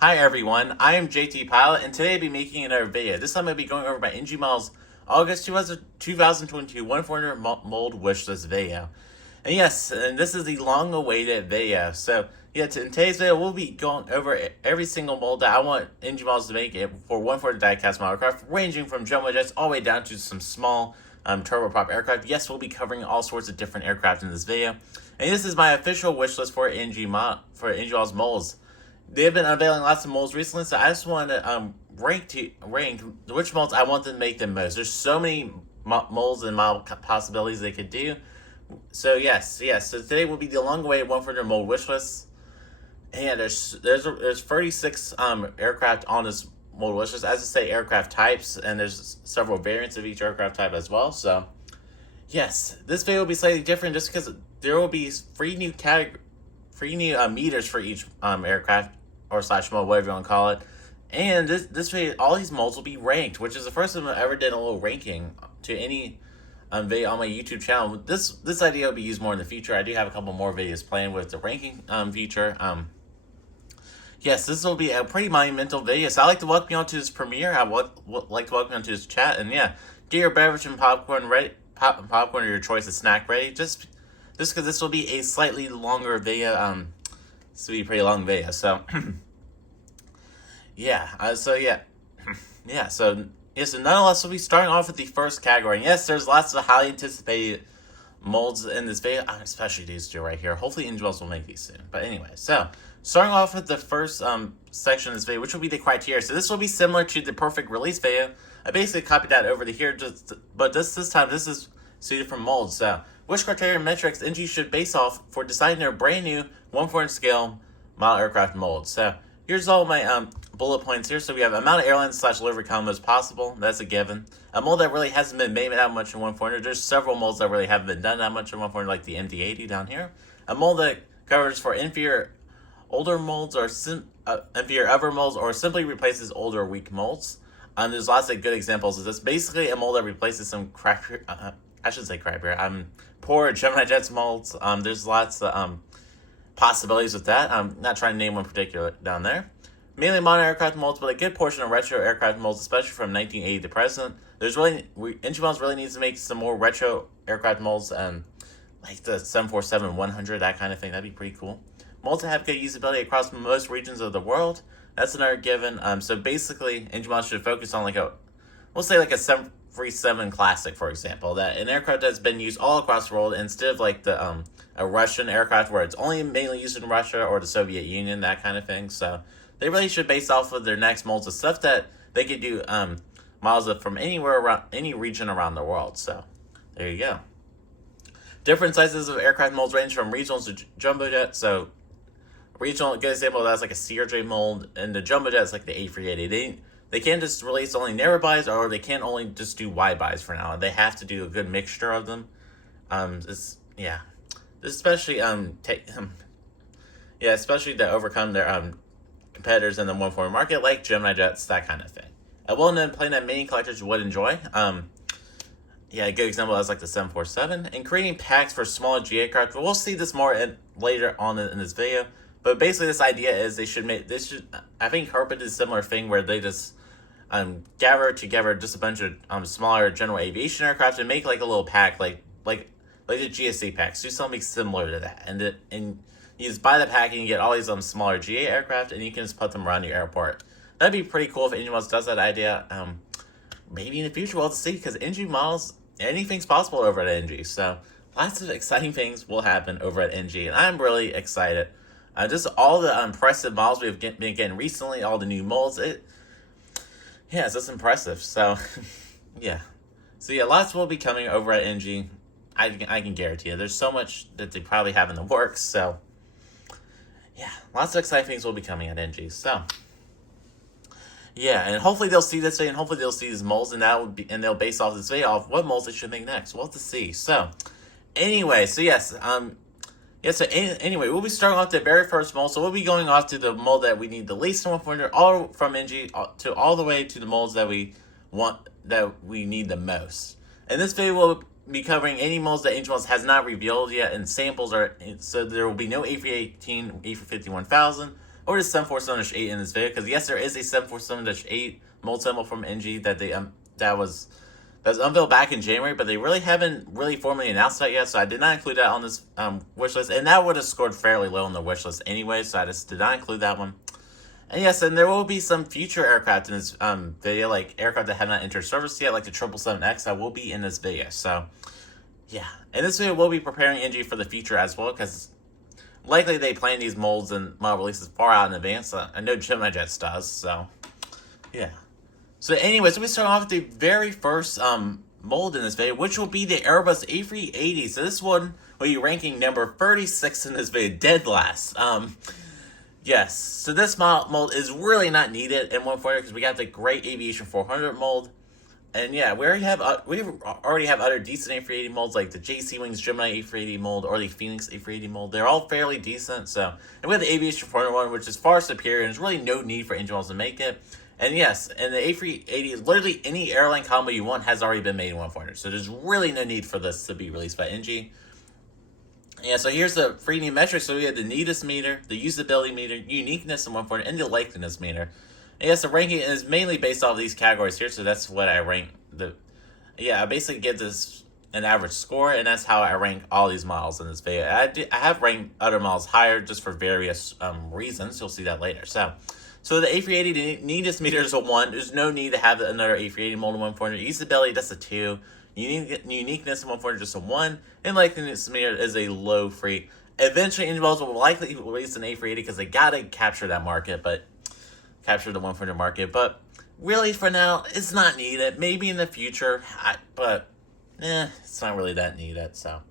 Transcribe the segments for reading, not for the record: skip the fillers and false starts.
Hi everyone, I am JT Pilot, and today I'll be making another video. This time I'll be going over my NG Models August 2022 1400 Mold Wishlist video. And yes, and this is the long-awaited video. So yeah, in today's video we'll be going over every single mold that I want NG Models to make it for 140 die-cast model aircraft, ranging from jumbo jets all the way down to some small turboprop aircraft. Yes, we'll be covering all sorts of different aircraft in this video. And this is my official wish list for NG Models molds. They've been unveiling lots of molds recently, so I just want to rank which molds I want them to make the most. There's so many molds and model possibilities they could do. So yes. So today will be the long-awaited 100 mold wish list. And there's 36 aircraft on this mold wish list. As I say, aircraft types, and there's several variants of each aircraft type as well. So yes, this video will be slightly different just because there will be three new meters for each aircraft or slash mold, whatever you want to call it. And this way, all these molds will be ranked, which is the first time I've ever done a little ranking to any video on my YouTube channel. This idea will be used more in the future. I do have a couple more videos planned with the ranking feature. Yes, this will be a pretty monumental video. So I'd like to welcome you all to this premiere. I would like to welcome you all to this chat, and yeah, get your beverage and popcorn ready. Popcorn or your choice of snack ready. Just because this will be a slightly longer video. This will be a pretty long video. So yeah. So nonetheless, we'll be starting off with the first category. And yes, there's lots of highly anticipated molds in this video, especially these two right here. Hopefully Ingels will make these soon. But anyway, so starting off with the first section of this video, which will be the criteria. So this will be similar to the perfect release video. I basically copied that over to here, but this time this is suited for molds. So which criteria and metrics NG should base off for deciding their brand new 1/4 scale model aircraft molds. So here's all my bullet points here. So we have amount of airlines / livery combos possible. That's a given. A mold that really hasn't been made that much in 1/4. There's several molds that really haven't been done that much in 1/4, like the MD-80 down here. A mold that covers for inferior older molds or inferior ever molds, or simply replaces older weak molds. There's lots of good examples of this. Basically, a mold that replaces some poor Gemini Jets molds. There's lots of possibilities with that. I'm not trying to name one particular down there. Mainly modern aircraft molds, but a good portion of retro aircraft molds, especially from 1980 to present. NG Models really needs to make some more retro aircraft molds, like the 747-100, that kind of thing. That'd be pretty cool. Molds that have good usability across most regions of the world. That's another given. So basically, NG Models should focus on we'll say like a 737 Classic, for example, that an aircraft that's been used all across the world instead of like a Russian aircraft where it's only mainly used in Russia or the Soviet Union, that kind of thing. So they really should base off of their next molds of stuff that they could do models of from anywhere around any region around the world. So there you go. Different sizes of aircraft molds range from regionals to jumbo jets. So regional, a good example of that's like a CRJ mold, and the jumbo jets like the A380. They can't just release only narrow bodies, or they can't only just do wide bodies for now. They have to do a good mixture of them. Especially especially to overcome their competitors in the 1/4 market, like Gemini Jets, that kind of thing. A well-known plane that many collectors would enjoy. A good example is like the 747, and creating packs for smaller G aircraft. We'll see this more later on in this video. But basically, this idea is I think Herpa did a similar thing where they just gather together just a bunch of smaller general aviation aircraft and make like a little pack, like the GSC packs. Do something similar to that, and you just buy the pack and you get all these smaller GA aircraft, and you can just put them around your airport. That'd be pretty cool if anyone else does that idea. Maybe in the future we'll have to see, because NG Models, anything's possible over at NG. So lots of exciting things will happen over at NG, and I'm really excited. Just all the impressive models we've been getting recently, all the new molds. It's just impressive. So lots will be coming over at NG. I can guarantee you. There's so much that they probably have in the works. So lots of exciting things will be coming at NG. So and hopefully they'll see this video, and hopefully they'll see these molds, and they'll base off this video off what molds they should make next. We'll have to see. So anyway, anyway, we'll be starting off the very first mold. So we'll be going off to the mold that we need the least in 1/4, all from NG to all the way to the molds that we need the most. In this video, we'll be covering any molds that NG Models has not revealed yet, and samples so there will be no A318, A350-1000, or the 747-8 in this video, because yes, there is a 747-8 mold symbol from NG that that was unveiled back in January, but they really haven't really formally announced that yet, so I did not include that on this wish list, and that would have scored fairly low on the wish list anyway, so I just did not include that one. And yes, and there will be some future aircraft in this video, like aircraft that have not entered service yet, like the 777X, that will be in this video, so yeah. And this video will be preparing NG for the future as well, because likely they plan these molds and model releases far out in advance. I know Gemini Jets does, so yeah. So anyways, we start off with the very first mold in this video, which will be the Airbus A380. So this one will be ranking number 36 in this video, dead last. Yes, so this mold is really not needed in 140 because we got the great Aviation 400 mold. And yeah, we already have other decent A380 molds like the JC Wings Gemini A380 mold or the Phoenix A380 mold. They're all fairly decent. So, and we have the Aviation 400 one, which is far superior, and there's really no need for engine molds to make it. And yes, and the A380, literally any airline combo you want has already been made in 140. So there's really no need for this to be released by NG. Yeah, so here's the free new metrics. So we have the neatest meter, the usability meter, uniqueness in 140, and the likeliness meter. And yes, the ranking is mainly based off of these categories here, so that's what I rank I basically give this an average score, and that's how I rank all these models in this video. I have ranked other models higher just for various reasons. You'll see that later. So the A380, the neatest meter is a 1. There's no need to have another A380 mold in 140. Usability, that's a 2. Uniqueness in 140, just a 1. And likeliness meter is a low 3. Eventually, engine molds will likely release an A380 because they gotta capture that market, capture the 140 market. But really, for now, it's not needed. Maybe in the future, but it's not really that needed. So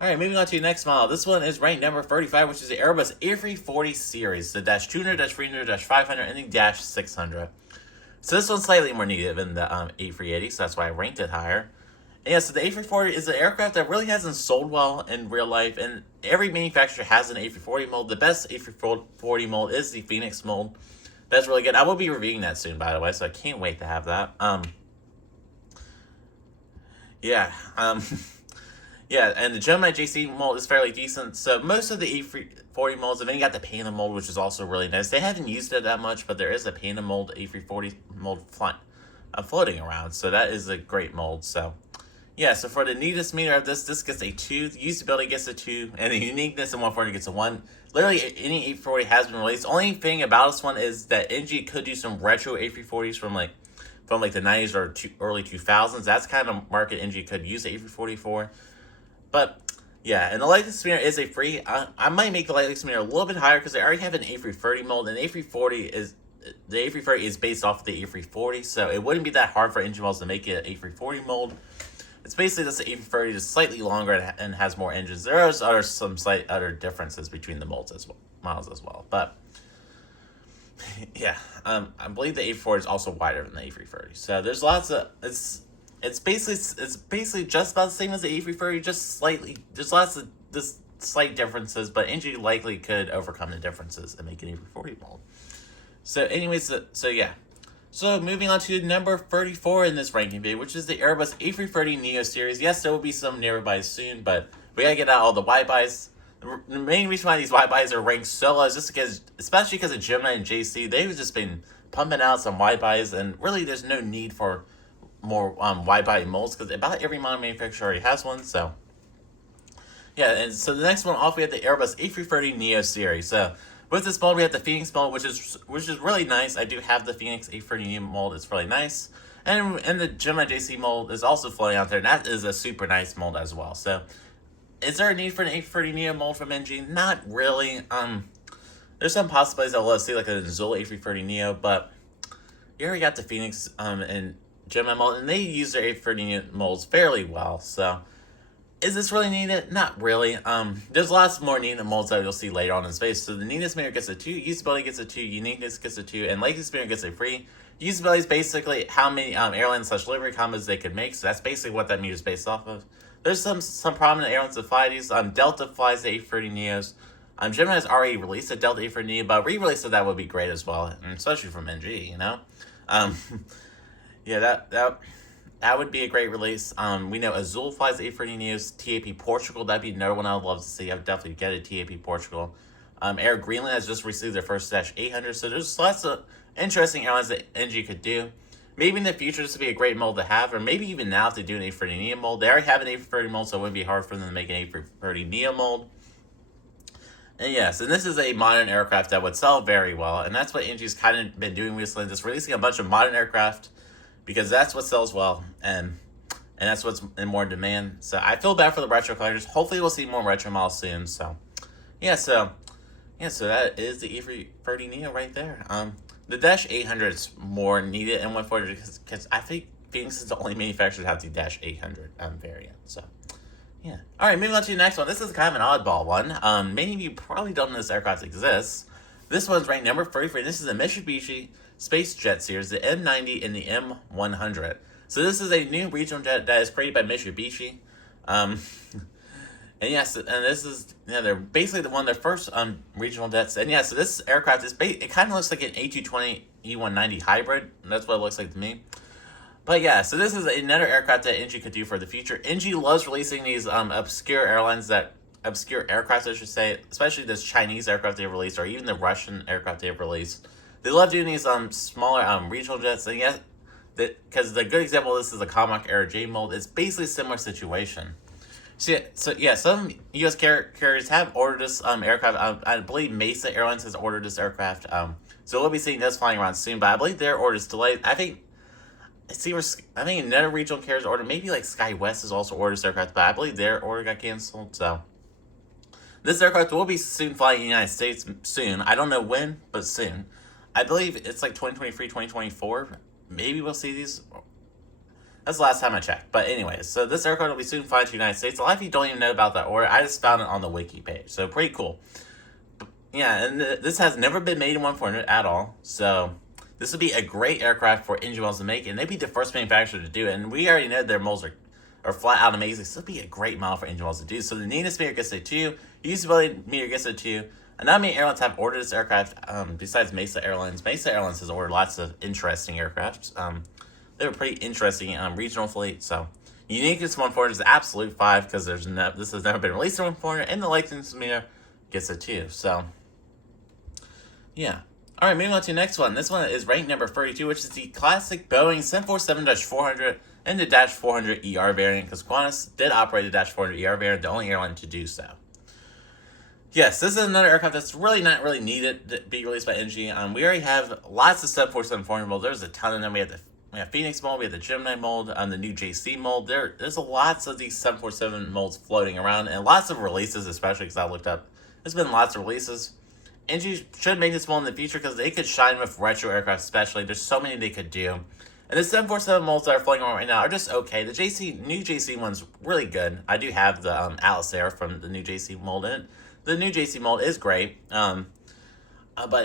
all right, moving on to the next model. This one is ranked number 35, which is the Airbus A340 series, the -200, -300, -500, and the -600. So this one's slightly more needed than the A380, so that's why I ranked it higher. And yeah, so the A340 is an aircraft that really hasn't sold well in real life, and every manufacturer has an A340 mold. The best A340 mold is the Phoenix mold. That's really good. I will be reviewing that soon, by the way, so I can't wait to have that. Yeah, and the Gemini JC mold is fairly decent. So most of the A340 molds have only got the Panda mold, which is also really nice. They haven't used it that much, but there is a Panda mold, A340 mold floating around. So that is a great mold. So yeah, so for the neatest meter of this gets a 2. The usability gets a 2, and the uniqueness in 140 gets a 1. Literally, any A340 has been released. The only thing about this one is that NG could do some retro A340s from the 90s or early 2000s. That's kind of market NG could use the A340 for. But yeah, and the likeliness meter is a free. I might make the likeliness meter a little bit higher because I already have an A330 mold, and the A330 is based off of the A340, so it wouldn't be that hard for engine molds to make it an A340 mold. It's basically just the A330, just slightly longer and has more engines. There are some slight other differences between the models as well. But yeah, I believe the A340 is also wider than the A330. So there's lots of It's basically just about the same as the A330, just lots of slight differences, but NG likely could overcome the differences and make an A340 mold. So anyways, so yeah. So moving on to number 34 in this ranking video, which is the Airbus A330neo series. Yes, there will be some nearby soon, but we gotta get out all the wide-bys. The main reason why these wide-bys are ranked so low is just because, especially because of Gemini and JC, they've just been pumping out some wide-bys, and really there's no need for more wide-body molds because about every model manufacturer already has one. So yeah, and so the next one off, we have the Airbus A330neo series. So with this mold, we have the Phoenix mold, which is really nice. I do have the Phoenix A330neo mold. It's really nice, and the Gemini JC mold is also floating out there, and that is a super nice mold as well. So is there a need for an A330neo mold from NG? Not really. There's some possibilities I'd love to see, like an Azul A330neo, but you already got the Phoenix and Gemini mold, and they use their A330 molds fairly well. So is this really needed? Not really. There's lots more needed molds that you'll see later on in space. So the neatest meter gets a 2, usability gets a 2, uniqueness gets a 2, and likeliness meter gets a 3. Usability is basically how many airline/livery combos they could make. So that's basically what that meter is based off of. There's some prominent airlines that fly these. Delta flies the A330neos. Gemini has already released a Delta A330neo, but re-release of that would be great as well, especially from NG, you know? Yeah, that would be a great release. We know Azul flies the A330neos. TAP Portugal, that'd be another one I would love to see. I would definitely get a TAP Portugal. Air Greenland has just received their first Dash 800, so there's lots of interesting airlines that NG could do. Maybe in the future this would be a great mold to have, or maybe even now if they do an A330neo mold. They already have an A330 mold, so it wouldn't be hard for them to make an A330neo mold. And yes, and this is a modern aircraft that would sell very well, and that's what NG's kind of been doing recently, just releasing a bunch of modern aircraft, because that's what sells well, and that's what's in more demand. So I feel bad for the retro collectors. Hopefully we'll see more retro models soon. So so that is the A330neo right there. The Dash 800 is more needed in 140 because I think Phoenix is the only manufacturer to have the Dash 800 variant. So yeah. All right, moving on to the next one. This is kind of an oddball one. Many of you probably don't know this aircraft exists. This one's ranked number 33. This is a Mitsubishi Space Jet series, the M90 and the M100. So this is a new regional jet that is created by Mitsubishi. And yes, and this is, they're basically one of their first regional jets. And yeah, so this aircraft is it kind of looks like an A220 E190 hybrid. That's what it looks like to me. But yeah, so this is another aircraft that NG could do for the future. NG loves releasing these obscure aircraft, I should say, especially this Chinese aircraft they've released, or even the Russian aircraft they've released. They love doing these smaller regional jets, and yeah, because the good example of this is the Comac Air J mold. It's basically a similar situation. So yeah, some U.S. carriers have ordered this aircraft. I believe Mesa Airlines has ordered this aircraft. So we'll be seeing this flying around soon. But I believe their order is delayed. I think another regional carrier's order, maybe like SkyWest has also ordered this aircraft, but I believe their order got canceled. So this aircraft will be soon flying in the United States soon. I don't know when, but soon. I believe it's like 2023, 2024. Maybe we'll see these. That's the last time I checked. But anyways, so this aircraft will be soon flying to the United States. A lot of you don't even know about that order. I just found it on the wiki page. So pretty cool. Yeah, and this has never been made in 140 at all. So this would be a great aircraft for engine molds to make. And they'd be the first manufacturer to do it. And we already know their molds are flat out amazing. So it'd be a great model for engine molds to do. So the neatest meter gets a 2. Usability meter gets a 2. And not many airlines have ordered this aircraft besides Mesa Airlines. Mesa Airlines has ordered lots of interesting aircraft. They were pretty interesting regional fleet. So uniqueness 140 is an absolute 5 because this has never been released in 140, and the likeness meter gets a 2. So yeah. All right, moving on to the next one. This one is ranked number 32, which is the classic Boeing 747-400 and the Dash 400 ER variant, because Qantas did operate the Dash 400 ER variant, the only airline to do so. Yes, this is another aircraft that's really not really needed to be released by NG. We already have lots of 747-400 molds. There's a ton of them. We have Phoenix mold, we have the Gemini mold, the new JC mold. There's lots of these 747 molds floating around, and lots of releases, especially because I looked up. There's been lots of releases. NG should make this mold in the future because they could shine with retro aircraft, especially. There's so many they could do. And the 747 molds that are floating around right now are just okay. The new JC one's really good. I do have the Atlas Air from the new JC mold in it. The new JC mold is great. But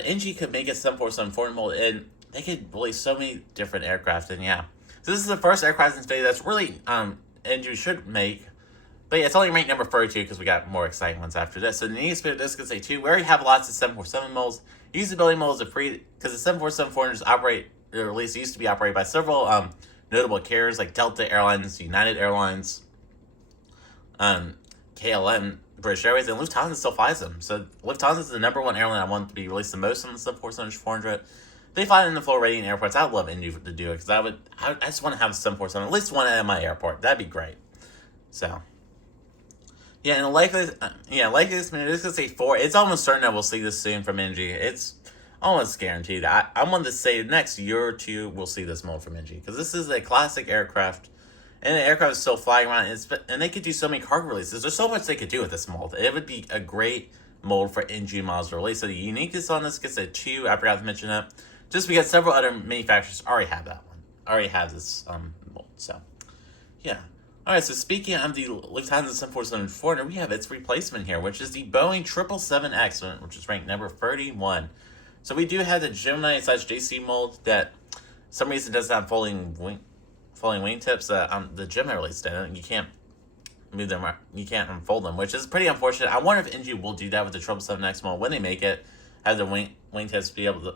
NG could make a 747-400 mold, and they could release so many different aircraft. And yeah, so this is the first aircraft in space that's really NG should make. But yeah, it's only ranked number 32 because we got more exciting ones after this. So the neatest bit of this could say too, we already have lots of 747 molds. Usability molds are free because the 747-400s or at least used to be operated by several notable carriers like Delta Airlines, United Airlines, KLM, British Airways, and Lufthansa still flies them. So Lufthansa is the number one airline I want to be released the most on the 747-400. They fly in the full rating airports. I'd love Indy to do it because I just want to have a 747, at least one at my airport. That'd be great. So yeah, and like this minute, this is say 4. It's almost certain that we'll see this soon from NG. It's almost guaranteed. I want to say the next year or two we'll see this mold from NG because this is a classic aircraft, and the aircraft is still flying around, and they could do so many cargo releases. There's so much they could do with this mold. It would be a great mold for NG models to release. So the uniqueness on this gets a 2. I forgot to mention that, just because several other manufacturers already have that one. Already have this mold. So yeah. Alright, so speaking of the Lufthansa 747-400, we have its replacement here, which is the Boeing 777X, which is ranked number 31. So we do have the Gemini/JC mold that some reason doesn't have folding wingtips. The Gemini released it. You can't move them. You can't unfold them, which is pretty unfortunate. I wonder if NG will do that with the 777X mold when they make it. Have the wingtips be able to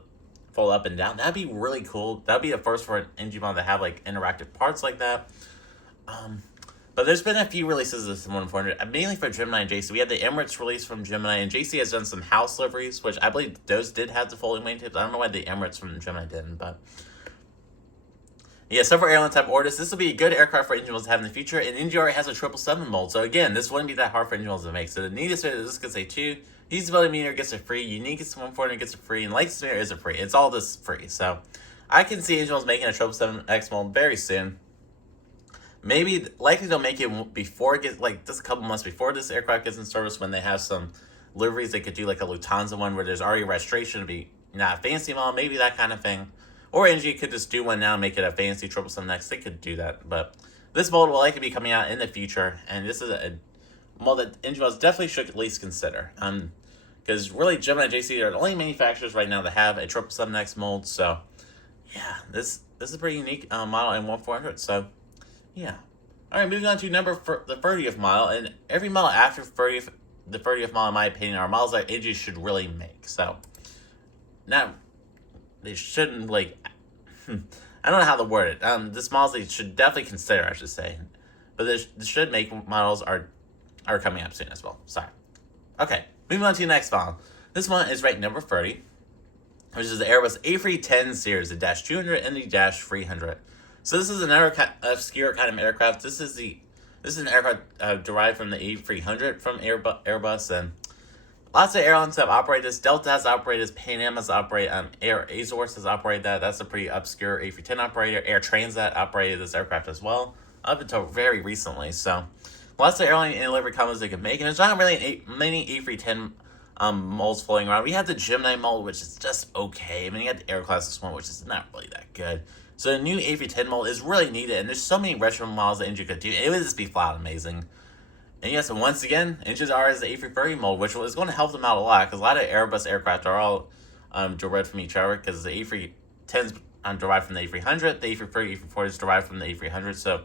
fold up and down. That'd be really cool. That'd be a first for an NG model to have like interactive parts like that. But there's been a few releases of this 1400, mainly for Gemini and JC. We had the Emirates release from Gemini, and JC has done some house liveries, which I believe those did have the folding wing tips. I don't know why the Emirates from Gemini didn't, but yeah, several airlines have orders. This will be a good aircraft for engine molds to have in the future, and NG already has a 777 mold. So again, this wouldn't be that hard for engine molds to make. So the neatest way this gets a 2, usability meter gets a free, uniquest 1400 gets a free, and likes meter is a free. It's all this free. So I can see engine molds making a 777X mold very soon. Maybe, likely they'll make it before it gets, like, just a couple months before this aircraft gets in service, when they have some liveries. They could do like a Lufthansa one where there's already registration to be not a fancy model, maybe that kind of thing. Or NG could just do one now and make it a fancy 777X. They could do that. But this mold will likely be coming out in the future, and this is a mold that NG molds definitely should at least consider. Because really, Gemini and JC are the only manufacturers right now that have a 777X mold. So, yeah, this is a pretty unique model in 1400. So, yeah. All right, moving on to the 30th model, and every model after the 30th model, in my opinion, are models that NG should really make. So, now they shouldn't, like, I don't know how to word it. This models they should definitely consider, I should say, but they should make models are coming up soon as well. Sorry. Okay, moving on to the next model. This one is ranked number 30, which is the Airbus A310 series, the -200 and the -300. So this is another obscure kind of aircraft. This is an aircraft derived from the A300 from Airbus, and lots of airlines have operated this. Delta has operated this. Pan Am has operated. Air Azores has operated that. That's a pretty obscure A310 operator. Air Transat operated this aircraft as well, up until very recently. So lots of airline and delivery combos they can make, and there's not really many A310 molds floating around. We have the Gemini mold, which is just okay. I mean, you got the Air Classes one, which is not really that good. So the new A310 mold is really needed, and there's so many retro models that NG could do. It would just be flat amazing. And yes, and once again, NG's are as the A330 mold, which is going to help them out a lot, because a lot of Airbus aircraft are all derived from each other, because the A310 is derived from the A300, the A330, A340 is derived from the A300, so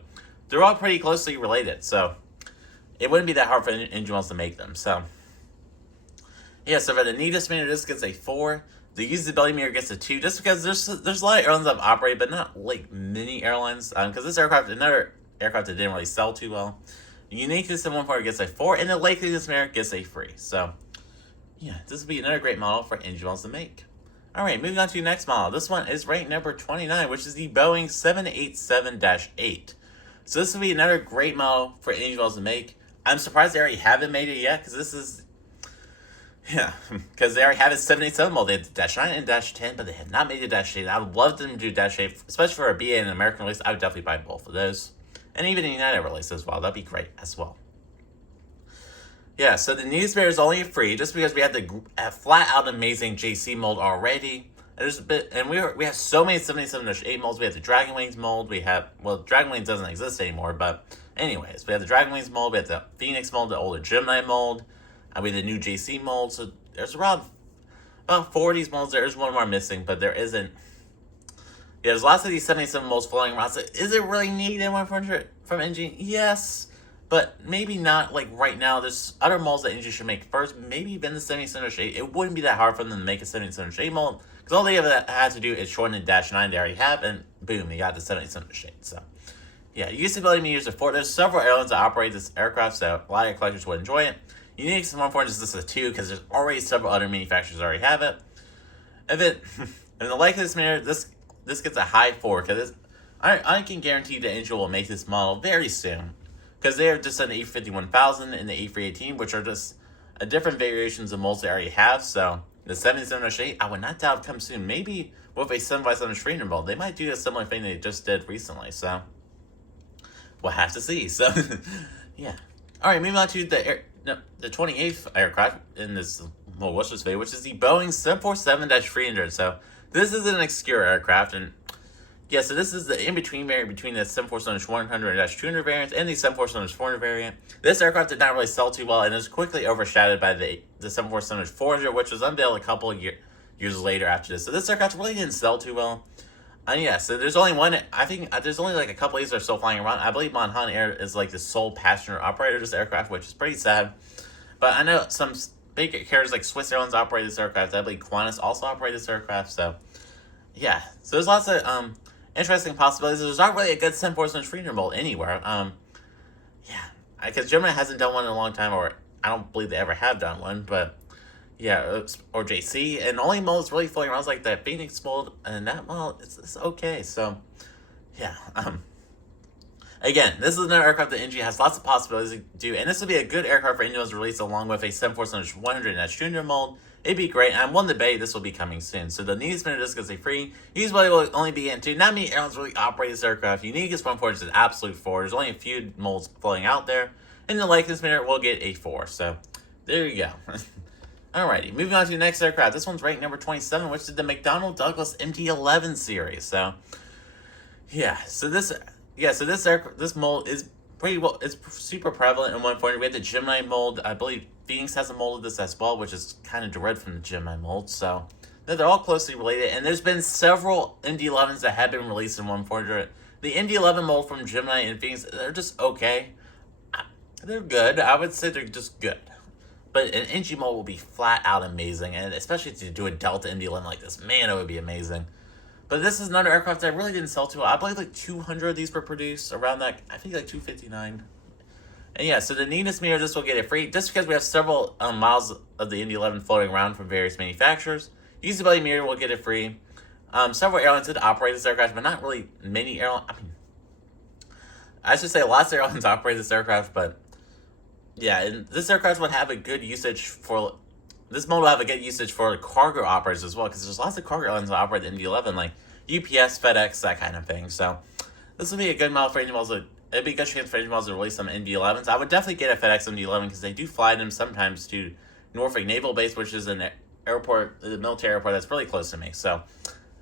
they're all pretty closely related. So it wouldn't be that hard for NG molds to make them. So yeah, so for the neatest meter, this gets a 4. The usability meter gets a 2, just because there's a lot of airlines that have operated, but not like many airlines. Because this aircraft, another aircraft that didn't really sell too well. The uniqueness in 1.4 gets a 4, and the likeliness meter gets a 3. So, yeah, this would be another great model for NG molds to make. Alright, moving on to the next model. This one is ranked number 29, which is the Boeing 787-8. So this would be another great model for NG molds to make. I'm surprised they already haven't made it yet, because this is... Yeah, because they already have a 787 mold. They had the -9 and -10, but they have not made a -8. I would love them to do -8, especially for a BA and an American release. I would definitely buy both of those. And even a United release as well. That'd be great as well. Yeah, so the news bear is only free just because we have the flat out amazing JC mold already. There's a bit, and we have so many 787-8 molds. We have the Dragon Wings mold. We have, well, Dragon Wings doesn't exist anymore, but anyways, we have the Dragon Wings mold. We have the Phoenix mold, the older Gemini mold. We have the new JC mold. So there's around about 4 of these molds. There is one more missing, but there isn't. Yeah, there's lots of these 77 molds floating around. So is it really needed 100 from NG? Yes, but maybe not like right now. There's other molds that NG should make first. Maybe even the 77-8. It wouldn't be that hard for them to make a 77-8 mold, because all they ever had to do is shorten the -9 they already have, and boom, they got the 77-8. So yeah, usability meters are 4. There's several airlines that operate this aircraft, so a lot of collectors would enjoy it. Unique 1.4 is just a 2, because there's already several other manufacturers that already have it. And the likeliness meter, this gets a high 4, because I can guarantee that NG will make this model very soon, because they have just done the A51,000 and the A318, which are just different variations of molds they already have. So the 77-8, I would not doubt it comes soon. Maybe with a 7x7 Schriener mold, they might do a similar thing they just did recently. So we'll have to see. So yeah. All right, moving on to the 28th aircraft in this Mold Wishlist video, which is the Boeing 747-300. So this is an obscure aircraft, and yeah, so this is the in-between variant between the 747-100 and -200 variants and the 747-400 variant. This aircraft did not really sell too well, and it was quickly overshadowed by the 747-400, which was unveiled a couple of years later after this. So this aircraft really didn't sell too well. And yeah, so there's only one, I think there's only like a couple of these that are still flying around. I believe Monhan Air is like the sole passenger operator of this aircraft, which is pretty sad. But I know some big carriers like Swiss Airlines operate this aircraft. I believe Qantas also operate this aircraft. So yeah, so there's lots of interesting possibilities. There's not really a good 747 Schriener mold anywhere. yeah, because Gemini hasn't done one in a long time, or I don't believe they ever have done one, but yeah, or JC, and the only molds really floating around is like that Phoenix mold, and that mold it's okay. So yeah, again, this is another aircraft that NG has lots of possibilities to do, and this would be a good aircraft for Ingel's release along with a 747-100 mold. It'd be great, and I'm willing to bet this will be coming soon. So the neatest minute disc is a free. Usually will only be into not many airlines really operate this aircraft. Uniquest one for it is an absolute 4. There's only a few molds floating out there. And the likeliest minute will get a 4. So there you go. Alrighty, moving on to the next aircraft. This one's ranked number 27, which is the McDonnell Douglas MD-11 series. So yeah, this mold is pretty well. It's super prevalent in 140. We have the Gemini mold. I believe Phoenix has a mold of this as well, which is kind of derived from the Gemini mold. So they're all closely related. And there's been several MD-11s that have been released in 140. The MD-11 mold from Gemini and Phoenix, they're just okay. They're good. I would say they're just good. But an NG mold will be flat out amazing, and especially to do a Delta MD-11 like this, man, it would be amazing. But this is another aircraft that really didn't sell too well. I believe like 200 of these were produced around that. I think like 259. And yeah, so the neatest mirror, this will get it free just because we have several miles of the MD-11 floating around from various manufacturers. Usability mirror will get it free. Several airlines did operate this aircraft, but not really many airlines. I mean, I should say lots of airlines operate this aircraft, but yeah, and this aircraft would have a good usage for. This model will have a good usage for cargo operators as well, because there's lots of cargo airlines that operate the MD-11, like UPS, FedEx, that kind of thing. So this would be a good model for engine models. It'd be a good chance for engine models to release some MD-11s. I would definitely get a FedEx MD-11 because they do fly them sometimes to Norfolk Naval Base, which is an airport, the military airport that's really close to me. So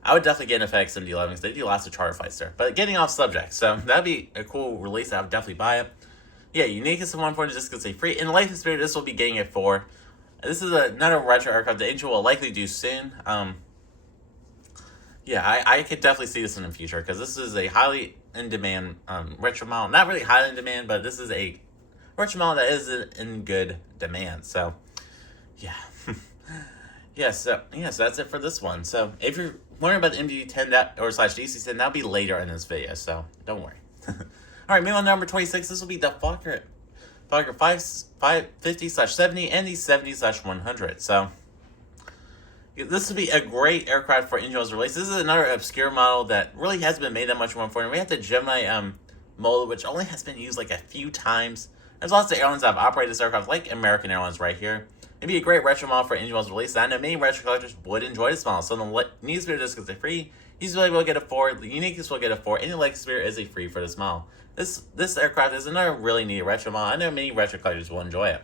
I would definitely get a FedEx MD-11 because they do lots of charter flights there. But getting off subject, so that'd be a cool release. I would definitely buy it. Yeah, uniquest in 140 just because they free. In Life and Spirit, this will be getting a 4. This is another retro aircraft the Angel will likely do soon. Yeah, I could definitely see this in the future because this is a highly in demand retro model. Not really highly in demand, but this is a retro model that is in good demand. So, yeah. So that's it for this one. So, if you're wondering about the MD-10 or slash DC-10, that'll be later in this video, so don't worry. Alright, moving on to number 26. This will be the Fokker 550/70 and the 70/100. So this would be a great aircraft for Ingel's release. This is another obscure model that really hasn't been made that much more for. We have the Gemini mold, which only has been used like a few times. There's lots of airlines that have operated this aircraft, like American Airlines right here. It'd be a great retro model for Ingel's release. I know many retro collectors would enjoy this model. So the Need Spirit disc is a free. Usability will get a 4. The Uniqueness will get a 4. And the Legacy Spirit is a free for this model. This aircraft is another really neat retro model. I know many retro collectors will enjoy it.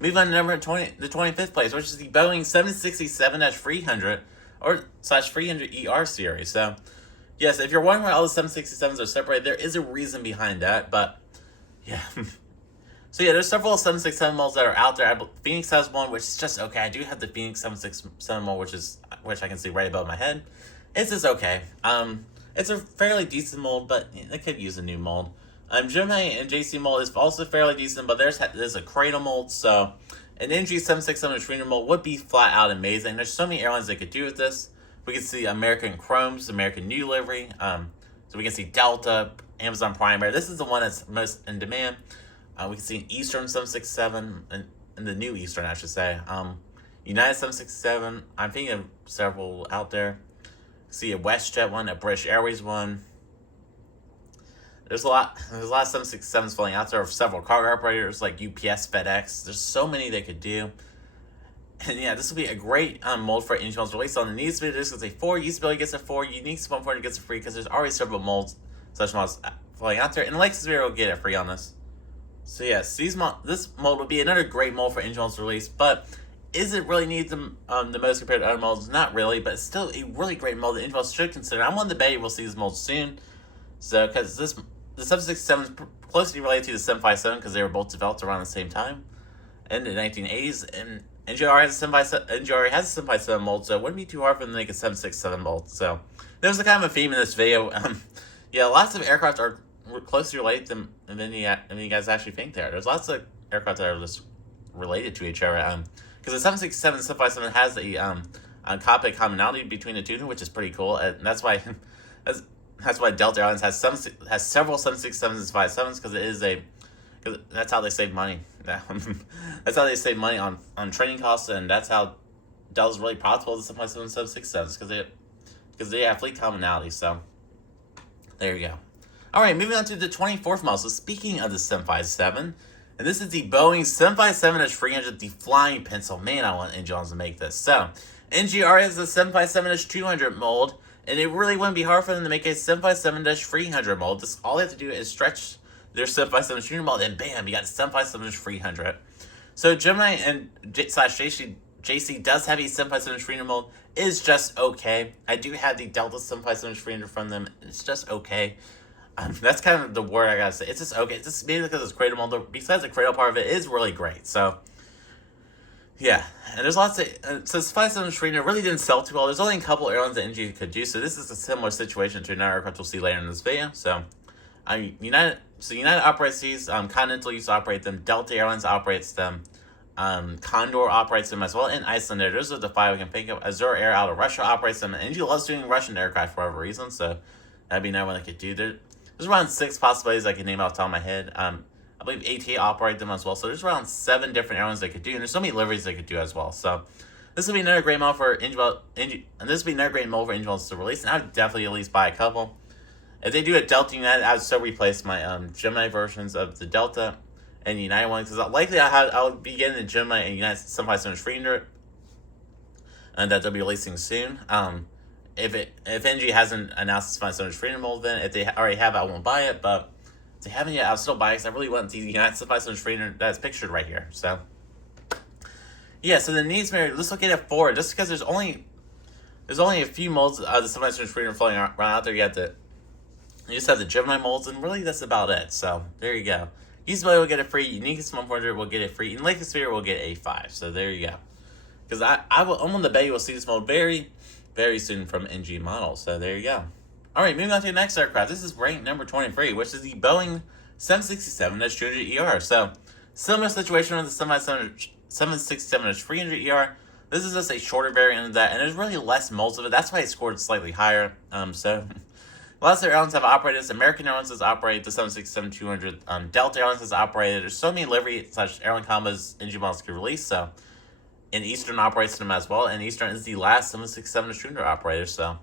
Moving on to number 20, the 25th place, which is the Boeing 767-300 or /300ER series. So, yes, if you're wondering why all the 767s are separated, there is a reason behind that. But yeah, so yeah, there's several 767 molds that are out there. Phoenix has one, which is just okay. I do have the Phoenix 767 mold, which I can see right above my head. It's just okay. It's a fairly decent mold, but it could use a new mold. Gemini and JC mold is also fairly decent, but there's a cradle mold, so an NG 767-300 mold would be flat out amazing. There's so many airlines they could do with this. We can see American Chromes, American New Livery, so we can see Delta, Amazon Prime Air. This is the one that's most in demand. We can see an Eastern 767, and the new Eastern, I should say. United 767, I'm thinking of several out there. See a WestJet one, a British Airways one. There's a lot of 767s floating out there of several cargo operators like UPS, FedEx. There's so many they could do. And yeah, this will be a great mold for Ingel's release. On the Need Spirit disc, it's a 4. Usability gets a 4. Unique 140 gets a free because there's already several molds, such models floating out there. And Legacy Spirit will get it free on this. So yes, this mold would be another great mold for Ingel's release, but is it really needs the most compared to other molds? Not really, but it's still a really great mold that Ingel should consider. I'm willing to bet we'll see this mold soon. So, because the 767 is closely related to the 757 because they were both developed around the same time in the 1980s, and NGR has a 757 mold, so it wouldn't be too hard for them to make a 767 mold. So, there's a kind of a theme in this video. Yeah, lots of aircraft are closely related than you guys actually think they are. There's lots of aircraft that are just related to each other. Because the 767 and 757 has a cockpit commonality between the two, which is pretty cool. And that's why that's why Delta Airlines has several 767s and 57s, because cause that's how they save money. That's how they save money on training costs, and that's how Delta's really profitable to 757 767s, because they have fleet commonality. So there you go. All right, moving on to the 24th model. So speaking of the 757, and this is the Boeing 757-300, the flying pencil. Man, I want NG to make this. So NGR is the 757-200 mold, and it really wouldn't be hard for them to make a 757-300 mold. Just all they have to do is stretch their 757-300 mold, and bam, you got 757-300. So Gemini and JC does have a 757-300 mold. It's just okay. I do have the Delta 757-300 from them. It's just okay. That's kind of the word I gotta say. It's just okay. It's just maybe because it's cradle mold. Besides the cradle part of it is really great. So yeah, and there's lots of so 757-300 really didn't sell too well. There's only a couple airlines that NG could do. So this is a similar situation to another aircraft we'll see later in this video. So United operates these. Continental used to operate them. Delta Airlines operates them. Condor operates them as well, and Icelandair. Those are the 5 we can think of. Azure Air out of Russia operates them, and NG loves doing Russian aircraft for whatever reason, so that'd be another one they could do. There's around 6 possibilities I can name off the top of my head. I believe AT operate them as well, so there's around 7 different airlines they could do, and there's so many liveries they could do as well. So this would be another great model for NG, and this would be another great model for NG to release, and I would definitely at least buy a couple. If they do a Delta United, I would still replace my Gemini versions of the Delta and United one, because likely I would be getting the Gemini and United 757-300, and that they'll be releasing soon. If NG hasn't announced the 757-300 mold, then if they already have, I won't buy it. But if they haven't yet, I'll still buy it, because I really want the United 757-300 that's pictured right here. So yeah, so the needs merit. Let's look at it forward, just because there's only a few molds of the 757-300 floating around out there. You just have the Gemini molds, and really that's about it. So there you go. Usability will get it free. Uniquest 100 will get it free. And Lake Sphere will get a 5. So there you go. Because I'm willing to bet you will see this mold very, very soon from NG models. So there you go. All right, moving on to the next aircraft. This is ranked number 23, which is the Boeing 767-200ER. So similar situation with the 767-300ER. This is just a shorter variant of that, and there's really less molds of it. That's why it scored slightly higher. So lots of airlines have operated this. American Airlines has operated the 767-200. Delta Airlines has operated. There's so many livery/airline combos NG models could release. So, and Eastern operates them as well. And Eastern is the last 767-200 operator. So,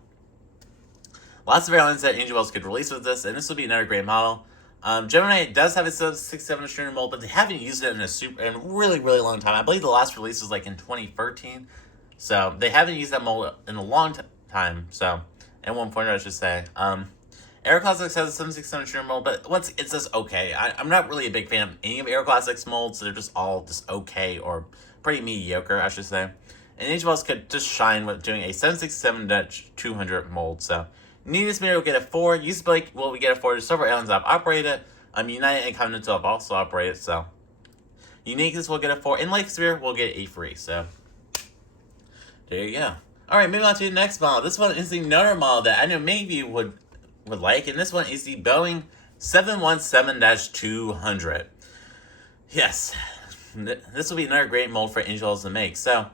lots of airlines that NG models could release with this, and this will be another great model. Gemini does have a 767-200 mold, but they haven't used it in a really, really long time. I believe the last release was like in 2013. So they haven't used that mold in a long time. So. And 1 I should say. Aero Classics has a 767-200 mold, but it's just okay. I'm not really a big fan of any of Aero Classics molds. They're just all just okay, or pretty mediocre, I should say. And each of us could just shine with doing a 767-200 mold. So neatness meter will get a 4. Usability will we get a 4. There's several airlines that have operated it. United and Continental have also operated. So uniqueness will get a 4, and Lake Sphere will get a 3. So there you go. All right, moving on to the next model. This one is another model that I know many of you would like, and this one is the Boeing 717-200. Yes, this will be another great mold for Angels to make. So,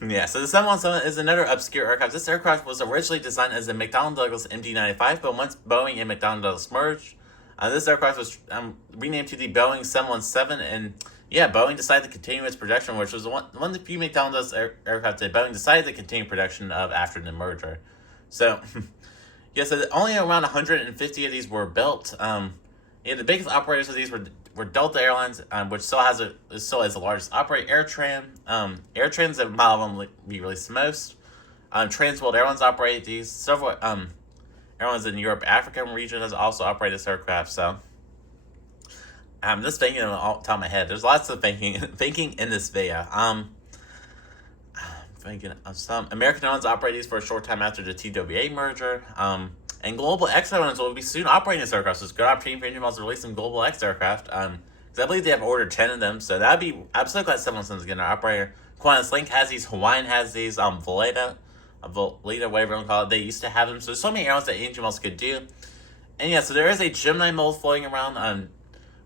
yeah, so the 717 is another obscure aircraft. This aircraft was originally designed as a McDonnell Douglas MD-95, but once Boeing and McDonnell Douglas merged, this aircraft was renamed to the Boeing 717, and yeah, Boeing decided to continue its production, which was one of the few McDonnell Douglas aircraft that Boeing decided to continue production of after the merger. So, yeah, so only around 150 of these were built. The biggest operators of these were Delta Airlines, which still has the largest operator. AirTran, AirTran's a model of them we released the most. Trans World Airlines operated these. Several airlines in Europe, African region has also operated this aircraft. So I'm just thinking off the top of my head. There's lots of thinking in this video. Thinking of some. American Airlines operated these for a short time after the TWA merger. And Global X Airlines will be soon operating this aircraft. So it's a good opportunity for Engine to release some Global X aircraft. Because I believe they have ordered 10 of them. So I'm so glad 717 is getting an operator. Qantas Link has these. Hawaiian has these. Voleta, whatever you want to call it. They used to have them. So there's so many airlines that Engine could do. And yeah, so there is a Gemini mold floating around.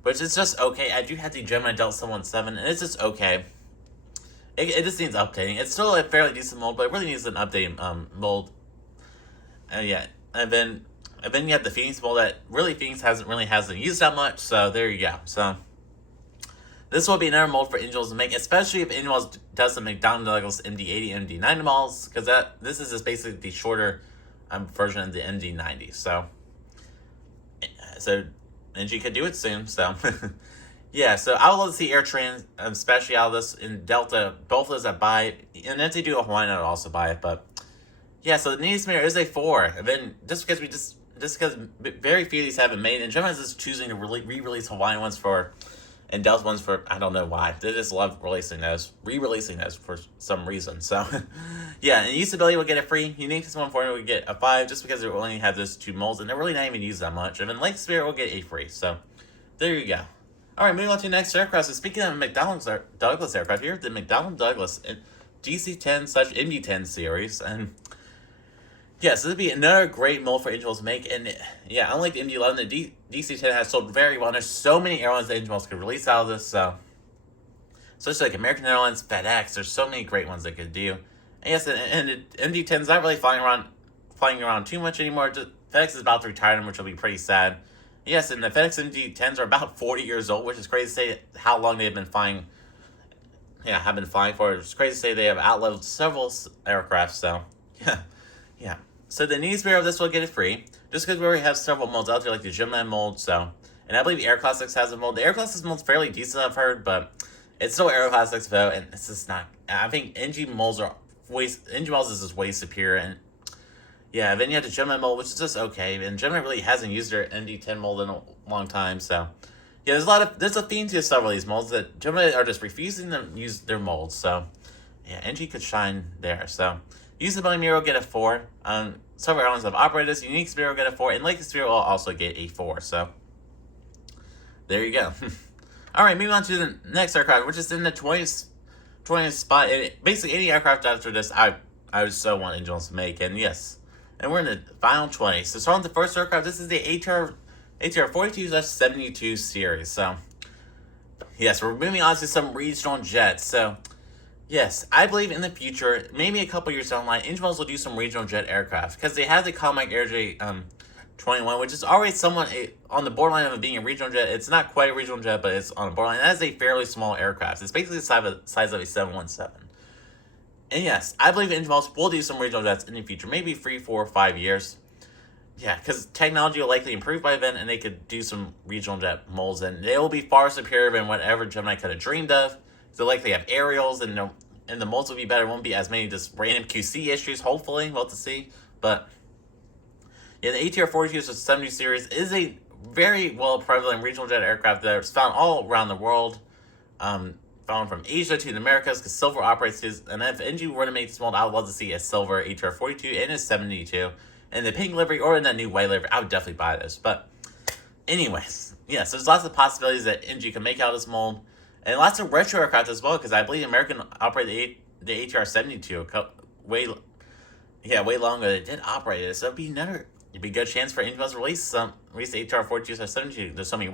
Which is just okay. I do have the Gemini Delta 717, and it's just okay. It just needs updating. It's still a fairly decent mold, but it really needs an updated mold. Yeah, and then you have the Phoenix mold that really Phoenix hasn't used that much. So there you go. So this will be another mold for Angels to make, especially if Angels does the McDonnell Douglas MD-80 and MD-90 models, because this is just basically the shorter version of the MD-90. So NG could do it soon. So yeah, so I would love to see AirTran, especially out of this in Delta, both of those that buy it, and if they do a Hawaiian, I would also buy it. But yeah, so the Needed Mirror is a 4, and then just because very few of these have been made, and Gemini is just choosing to re-release Hawaiian ones and Delta ones for, I don't know why. They just love re-releasing those for some reason. So, yeah, and usability will get a free. Uniqueness 140 will get a 5 just because they only have those 2 molds, and they're really not even used that much. And then Lake Spirit will get a free. So, there you go. Alright, moving on to the next aircraft. So, speaking of McDonnell Douglas aircraft, here, the McDonnell Douglas DC-10/MD-10 series. And yeah, so this would be another great mold for Angels to make, and yeah, unlike the MD-11, the DC-10 has sold very well. There's so many airlines that Angels could release out of this, so especially like American Airlines, FedEx. There's so many great ones they could do. And yes, and the MD-10 is not really flying around too much anymore. FedEx is about to retire them, which will be pretty sad. Yes, and the FedEx MD-10s are about 40 years old, which is crazy to say how long they've been flying. Yeah, have been flying for. It's crazy to say they have outlived several aircraft. So yeah. So the Needs Mirror of this will get it free, just because we already have several molds out there, like the Gemini mold, so, and I believe Air Classics has a mold. The Air Classics mold's fairly decent, I've heard, but it's still Air Classics, though, and it's just not, I think NG molds is just way superior, and yeah, then you have the Gemini mold, which is just okay, and Gemini really hasn't used their ND10 mold in a long time, so, yeah, there's a theme to several of these molds that Gemini are just refusing to use their molds, so, yeah, NG could shine there, so. Usability Mirror will get a 4. Several airlines have operated this. Unique Spirit will get a 4. And Lake Spirit will also get a 4. So, there you go. Alright, moving on to the next aircraft, which is in the 20th spot. And basically, any aircraft after this, I would so want Angels to make. And yes, and we're in the final 20. So, starting with the first aircraft, this is the ATR 42-72 series. So, yes, we're moving on to some regional jets. So, yes, I believe in the future, maybe a couple years down the line, Angels will do some regional jet aircraft, because they have the Comac AirJ 21, which is already somewhat on the borderline of being a regional jet. It's not quite a regional jet, but it's on the borderline. That is a fairly small aircraft. It's basically the size of a 717. And yes, I believe Angels will do some regional jets in the future, maybe 3, 4, 5 years. Yeah, because technology will likely improve by then, and they could do some regional jet molds, and they will be far superior than whatever Gemini could have dreamed of. They'll likely have aerials, and the molds will be better. It won't be as many just random QC issues, hopefully. We'll have to see. But yeah, the ATR 42-70 series is a very well prevalent regional jet aircraft that's found all around the world. Found from Asia to the Americas, because Silver operates his. And if NG were to make this mold, I would love to see a Silver ATR 42 and a 72. And the pink livery or in that new white livery, I would definitely buy this. But anyways, yeah, so there's lots of possibilities that NG can make out of this mold. And lots of retro aircraft as well, because I believe American operated the ATR-72 way longer. They did operate it, so it'd be a good chance for Angels to release the ATR-42-72. There's so many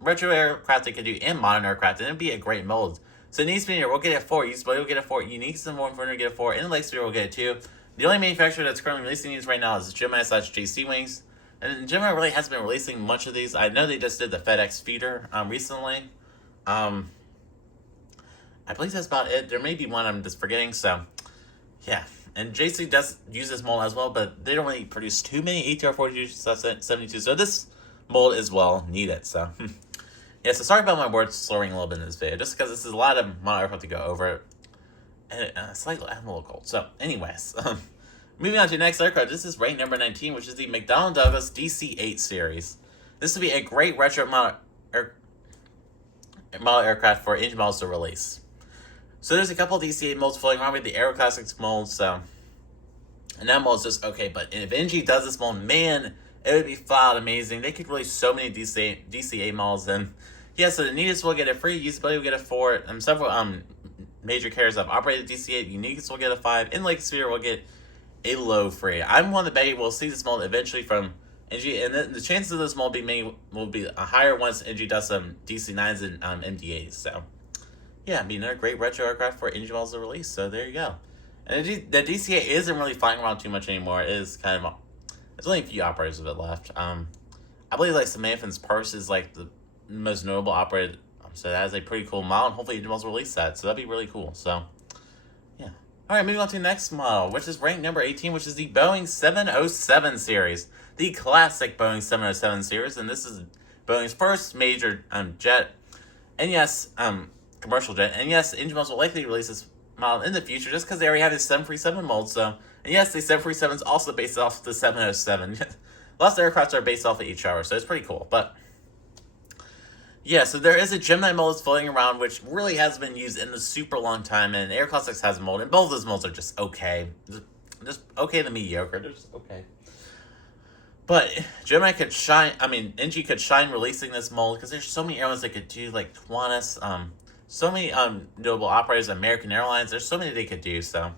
retro aircraft they could do and modern aircraft, and it'd be a great mold. So Needs Mirror will get a 4, Usability will get a 4, Unique System 140 will get a 4, and Lake Spirit will get a 2. The only manufacturer that's currently releasing these right now is Gemini/JC Wings, and Gemini really hasn't been releasing much of these. I know they just did the FedEx feeder recently. I believe that's about it. There may be one I'm just forgetting, so yeah. And JC does use this mold as well, but they don't really produce too many ATR 42-72, so this mold is well needed, so. Yeah, so sorry about my words slurring a little bit in this video, just because this is a lot of model aircraft to go over, and I'm a little cold. So, anyways, moving on to the next aircraft, this is rate number 19, which is the McDonnell Douglas DC-8 series. This would be a great retro model aircraft for engine models to release. So there's a couple of DC-8 molds floating around with the Aero Classics mold, so, and that mold's just okay, but if NG does this mold, man, it would be flat amazing. They could release so many DC-8 molds, and yeah, so the Needest will get a free, Usability will get a 4, several major carriers have operated DC-8, Uniqueness will get a 5, and Lake Spirit will get a low free. I'm one to bet we'll see this mold eventually from NG, and the chances of this mold will be higher once NG does some DC-9s and MD-8s, so. Yeah, be another great retro aircraft for engine models to release, so there you go. And the DC-8 isn't really flying around too much anymore. It is kind of There's only a few operators of it left. I believe like Samantha's Purse is like the most notable operator. So that is a pretty cool model. And hopefully Engine Models will release that. So that'd be really cool. So yeah. Alright, moving on to the next model, which is ranked number 18, which is the Boeing 707 series. The classic Boeing 707 series. And this is Boeing's first major jet. And yes, commercial jet. And yes, Engine Models will likely release this model in the future just because they already have the 737 mold. So, and yes, the 737 is also based off the 707. Lots of aircraft are based off of each other, so it's pretty cool. But yeah, so there is a Gemini mold that's floating around, which really hasn't been used in a super long time, and Air Classics has a mold, and both of those molds are just okay. Just okay to mediocre. They're just okay. But Gemini could shine, NG could shine releasing this mold, because there's so many airlines that could do, like Qantas, so many notable operators, American Airlines, there's so many they could do, so.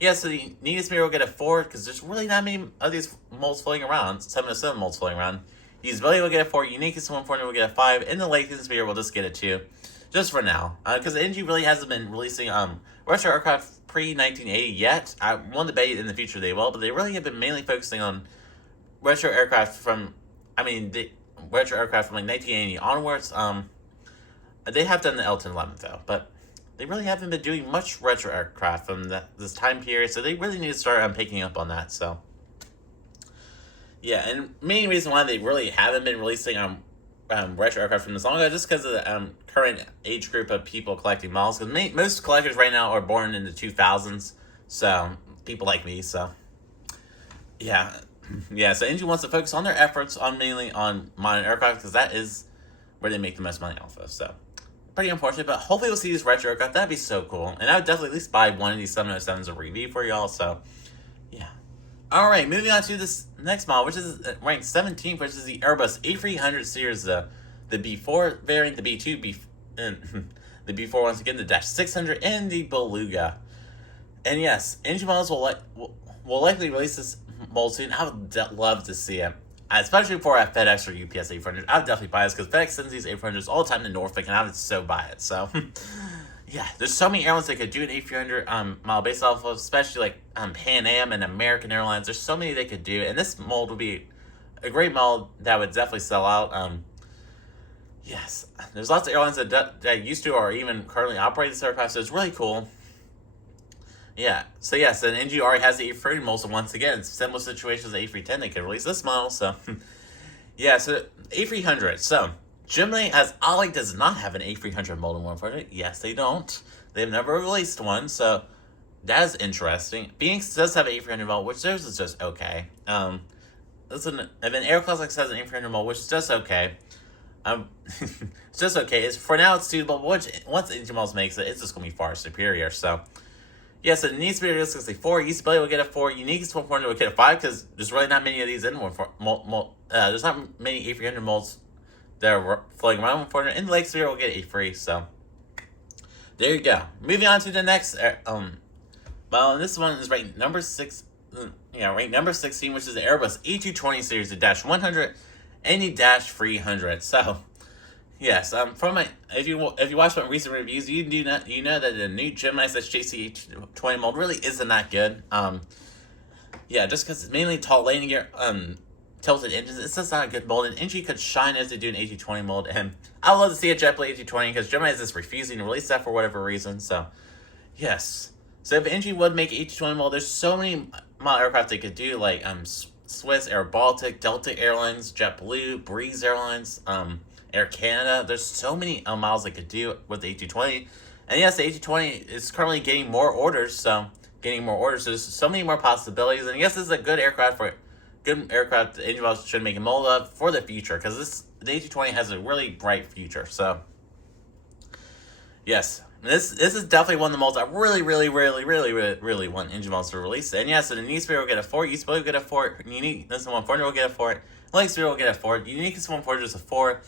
Yeah, so the Needed Spirit will get a 4, because there's really not many of these molds floating around, 707 molds floating around. Usability will get a 4, Uniqueness 140 will get a 5, and the Latent Spirit will just get a 2. Just for now. Because the NG really hasn't been releasing retro aircraft pre-1980 yet. I won't debate in the future they will, but they really have been mainly focusing on retro aircraft from, the retro aircraft from like 1980 onwards. They have done the L-1011 though, but they really haven't been doing much retro aircraft from this time period, so they really need to start picking up on that, so. Yeah, and main reason why they really haven't been releasing retro aircraft from this long ago, just because of the current age group of people collecting models, because most collectors right now are born in the 2000s, so, people like me, so. Yeah, yeah, so NG wants to focus on their efforts on mainly on modern aircraft, because that is where they make the most money off of, so. Pretty unfortunate, but hopefully we'll see these retro aircraft. That'd be so cool. And I would definitely at least buy one of these 707s a review for y'all, so yeah. Alright, moving on to this next model, which is ranked 17th, which is the Airbus A380 series, the B4 variant, the B2, the B4 once again, the Dash 600, and the Beluga. And yes, Engine Models will likely release this mold soon. I would love to see it. Especially for a FedEx or UPS 800, I would definitely buy this because FedEx sends these 800s all the time to Norfolk, and I would so buy it. So, yeah, there's so many airlines that could do an 800 model based off of, especially like Pan Am and American Airlines. There's so many they could do, and this mold would be a great mold that would definitely sell out. Yes, there's lots of airlines that used to or even currently operate this aircraft, so it's really cool. Yeah, so yes, and NG already has the A380 mold, so once again, similar situations to A310, they could release this model, so. Yeah, so A300, so Gemini, as Ollie does not have an A300 mold in 140. Yes, they don't. They've never released one, so that is interesting. Phoenix does have an A300 mold, which theirs is just okay. Listen, and then Air Classics has an A300 mold, which is just okay. It's just okay. For now, it's suitable, but once Engine Models makes it, it's just going to be far superior, so. Yeah, so the Need Spirit is 64, Usability will get a 4, Uniqueness 140 will get a 5, because there's really not many of these in 140. There's not many A300 molds that are floating around 140, and the Lake Spirit will get a 3, so. There you go. Moving on to the next well, and this one is ranked number 6, ranked number 16, which is the Airbus A220 series, the Dash 100 and the Dash 300, so. Yes, if you watch my recent reviews, you know that the new Gemini JC20 mold really isn't that good. Yeah, just because it's mainly tall landing gear, tilted engines, it's just not a good mold. And NG could shine as they do an A220 mold, and I would love to see a JetBlue A220 because Gemini is just refusing to release that for whatever reason. So, yes. So if NG would make A220 mold, there's so many model aircraft they could do, like Swiss, Air Baltic, Delta Airlines, JetBlue, Breeze Airlines, Air Canada. There's so many models they could do with the A220. And yes, the A220 is currently getting more orders, so there's so many more possibilities. And yes, this is a good aircraft the Engine Models should make a mold of for the future, because the A220 has a really bright future. So yes, this is definitely one of the molds I really want Engine Models to release. And yes, so the Need Spirit will get a 4, Usability will get a 4, Uniqueness 140 will get a 4, Lake Spirit will get a 4, Uniqueness 140 is a 4.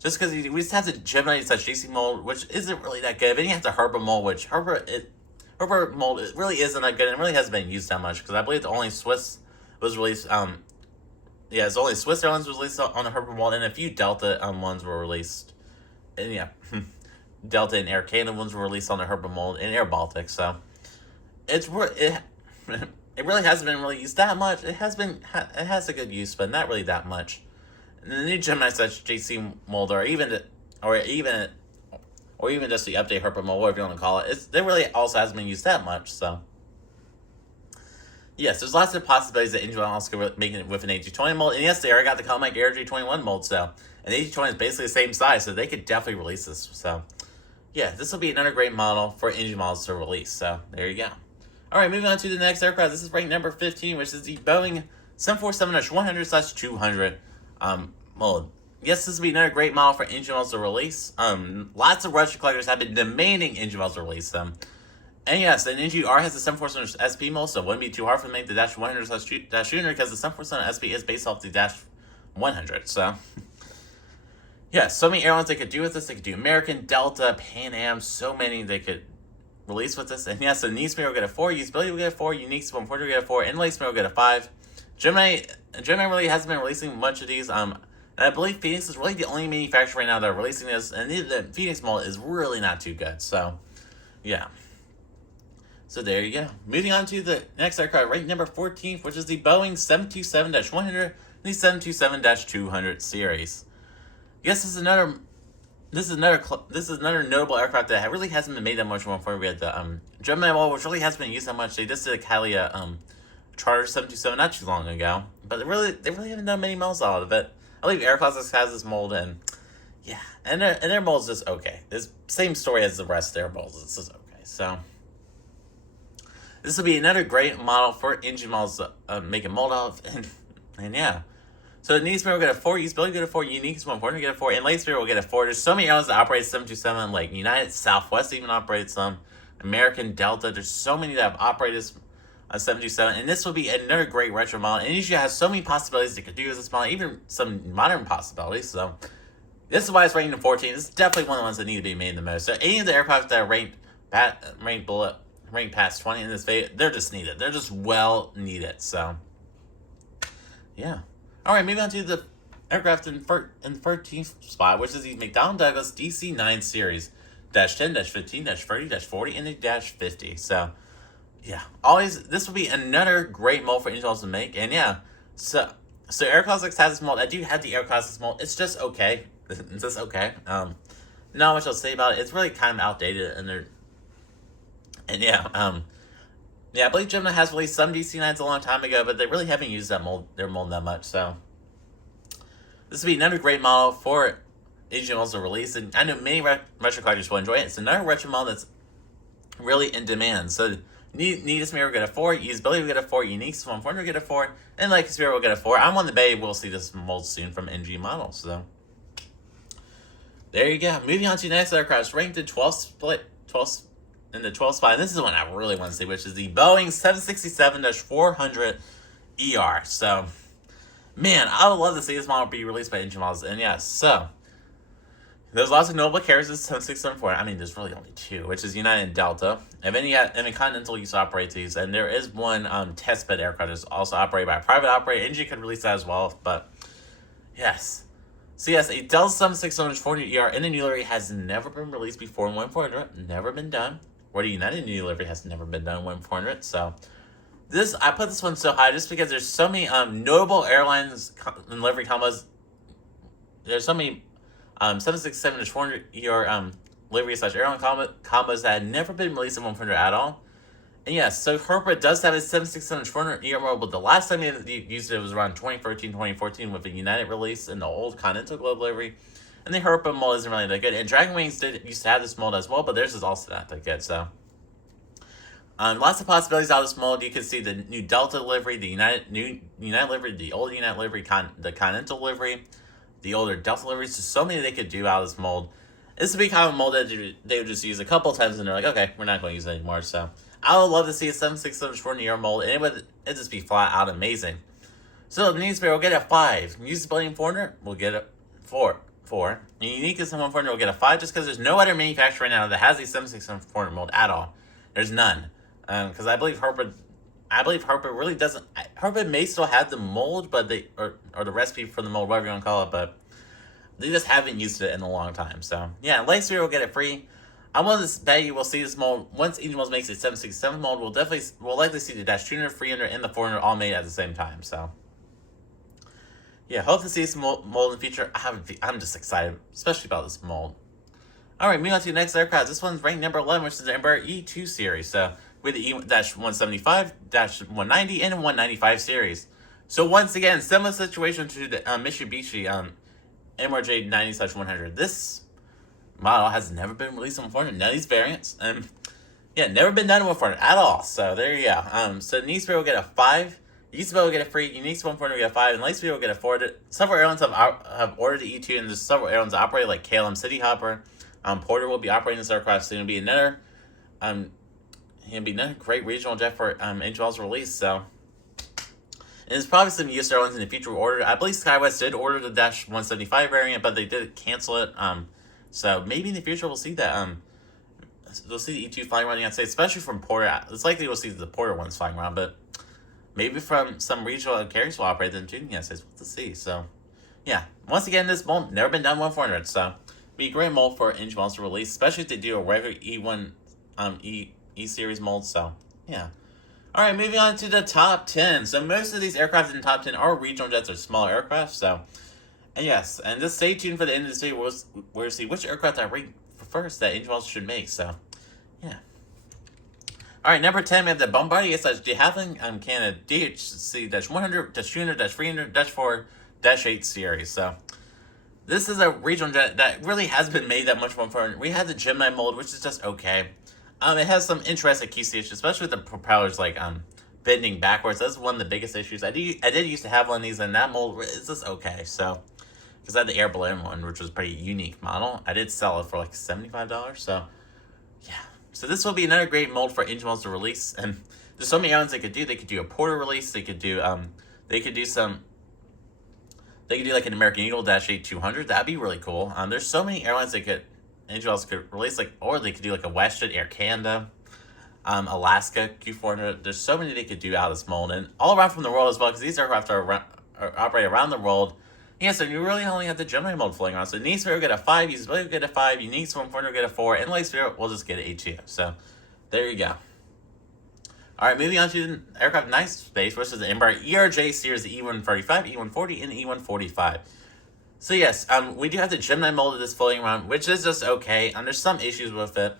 Just because we just have the Gemini such JC mold, which isn't really that good. Then you have the Herba mold, which Herba mold it really isn't that good, and it really hasn't been used that much, because I believe the only Swiss was released. It's only Swiss Airlines was released on the Herba mold, and a few Delta ones were released. And yeah, Delta and Air Canada ones were released on the Herba mold, and Air Baltic. So it's it really hasn't been really used that much. It has a good use, but not really that much. And the new Gemini such JC mold, or even just the update Herpa mold, whatever you want to call it, it really also hasn't been used that much. So yes, there's lots of possibilities that Engine also could make it with an A320 mold. And yes, they already got the Comac Air 321 mold, so an A320 is basically the same size, so they could definitely release this. So yeah, this will be another great model for engine models to release. So there you go. All right, moving on to the next aircraft. This is ranked number 15, which is the Boeing 747-100/200 mold. Yes, this will be another great model for engine models to release. Lots of Russian collectors have been demanding engine models to release them. And yes, the NGR has the 747 SP mold, so it wouldn't be too hard for them to make the Dash 100/200 because the 747 SP is based off the Dash 100. So yeah, so many airlines they could do with this. They could do American, Delta, Pan Am, so many they could release with this. And yes, the Nismo will get a 4, Usability will get a 4, Unique 140 will get a 4, and Laceman will get a 5. Gemini really hasn't been releasing much of these. And I believe Phoenix is really the only manufacturer right now that are releasing this, and the Phoenix mold is really not too good. So yeah. So there you go. Moving on to the next aircraft, ranked number 14, which is the Boeing 727-100 and the 727-200 series. Yes, this is another notable aircraft that really hasn't been made that much more for. We had the Gemini mold, which really hasn't been used that much. They just did a Calia Charter 727 not too long ago, but they really haven't done many molds out of it. I believe Air Classics has this mold, and yeah, and their mold's just okay. It's same story as the rest of their molds. It's just okay. So this will be another great model for engine models to make a mold of, and yeah. So Nismo will get a 4, Usability will get a 4, Unique is 140 will get a 4, and Laceman will get a 4. There's so many airlines that operate 727, like United, Southwest even operates some, American, Delta. There's so many that have operated 727, and this will be another great retro model. And usually has so many possibilities they could do with this model, even some modern possibilities. So this is why it's ranked in 14. This is definitely one of the ones that need to be made the most. So any of the aircraft that are ranked past 20 in this video, they're just needed. They're just well needed. So yeah. All right, moving on to the aircraft in 13th spot, which is the McDonnell Douglas DC-9 series, -10, -15, -30, -40, and the -50. So yeah, this will be another great mold for engine models to make. And yeah, so Air Classics has this mold. I do have the Air Classics mold. It's just okay. It's just okay. Not much I'll say about it. It's really kind of outdated, yeah, I believe Gemini has released some DC-9s a long time ago, but they really haven't used their mold that much. So this will be another great model for engine models to release, and I know many retro collectors will enjoy it. It's another retro model that's really in demand. So Neatest Mirror will get a 4, Usability will get a 4, Unique 140 will get a 4, and Like Spirit will get a 4. I'm on the bay. We'll see this mold soon from NG models. So there you go. Moving on to the next aircraft, ranked in 12th in the 12th spot, and this is the one I really want to see, which is the Boeing 767-400ER. So, man, I would love to see this model be released by engine models. And yes, so there's lots of notable carriers in 767-400. I mean, there's really only 2, which is United and Delta. And then Continental used to operate these, and there is one testbed aircraft that's also operated by a private operator. NG could release that as well, but yes. So yes, a Delta 767-400ER in the new livery has never been released before in 1400, never been done. Or the United new livery has never been done in 1400. So I put this one so high just because there's so many notable airlines and livery combos. There's so many 767-400ER livery / airline combos that had never been released in 100 at all. And yes, so Herpa does have a 767-400ER model, but the last time they used it was around 2013, 2014 with a United release in the old Continental Globe livery. And the Herpa mold isn't really that good. And Dragon Wings used to have this mold as well, but theirs is also not that good. So lots of possibilities out of this mold. You can see the new Delta livery, the United livery, the old United livery, the Continental livery, the older Delta liveries. So many they could do out of this mold. This would be kind of a mold that they would just use a couple times and they're like, okay, we're not going to use it anymore. So I would love to see a 767-400ER mold, and it'd just be flat out amazing. So the Needs will get a 5. Usability 400 will get a 4. And Unique is 140 will get a 5 just because there's no other manufacturer right now that has a 767-400 mold at all. There's none. Because I believe Herpa really doesn't. Herpa may still have the mold, but or the recipe for the mold, whatever you want to call it, but they just haven't used it in a long time. So yeah, Lightsphere will get it free. I want to bet you will see this mold once Angel Molds makes a 767 mold. We'll likely see the Dash 200, 300, and the 400 all made at the same time. So yeah, hope to see this mold in the future. I'm just excited, especially about this mold. All right, moving on to the next aircraft. This one's ranked number 11, which is the Embraer E2 series. So with the E-175, -190, and 195 series. So once again, similar situation to the Mitsubishi MRJ90/100. This model has never been released on 400. None of these variants, yeah, never been done with 400 at all. So there you go. So Nissan will get a 5. Eastbow will get a 3. Unique 140 will get a 5, and Lightspeed will get a 4. Several airlines have ordered the E2, and there's several airlines that operate, like KLM City Hopper. Porter will be operating this aircraft, so it'll be another great regional jet for Angel's release. So, and there's probably some US airlines in the future will order. I believe SkyWest did order the Dash 175 variant, but they did cancel it. So maybe in the future we'll see that. We'll see the E2 flying around the United States, especially from Porter. It's likely we'll see the Porter ones flying around, but maybe from some regional carriers will operate them too in the United States. We'll see. So, yeah. Once again, this mold never been done 400. So, be a great mold for engine molds to release, especially if they do a regular E1 E series mold. So, yeah. All right, moving on to the top 10. So, most of these aircraft in the top 10 are regional jets or smaller aircraft. So, and yes, and just stay tuned for the end of the video. We'll see which aircraft I rank first that engine molds should make. So, yeah. All right, number 10, we have the Bombardier Dehavilland Canada DHC-100, -200, -300, -4, -8 series. So, this is a regional jet that really hasn't been made that much more for. We had the Gemini mold, which is just okay. It has some interesting key stations, especially with the propellers like bending backwards. That's one of the biggest issues. I did used to have one of these, and that mold is just okay. So, because I had the air balloon one, which was a pretty unique model. I did sell it for like $75. So, yeah. So this will be another great mold for engine molds to release, and there's so many airlines they could do. They could do a Porter release. They could do They could do like an American Eagle -8-200. That'd be really cool. There's so many airlines engine molds could release, or they could do like a WestJet, Air Canada, Alaska Q400. There's so many they could do out of this mold, and all around from the world as well, because these aircraft are operate around the world. Yeah, so you really only have the Gemini mold floating around. So Nissan will get a 5, Usability will get a 5, Unique 140 will get a 4, and Lightspeed will just get an A2. So there you go. All right, moving on to the aircraft nice space, which is the Embraer ERJ series, the E135, E140, and E145. So yes, we do have the Gemini mold of this floating around, which is just okay. There's some issues with it.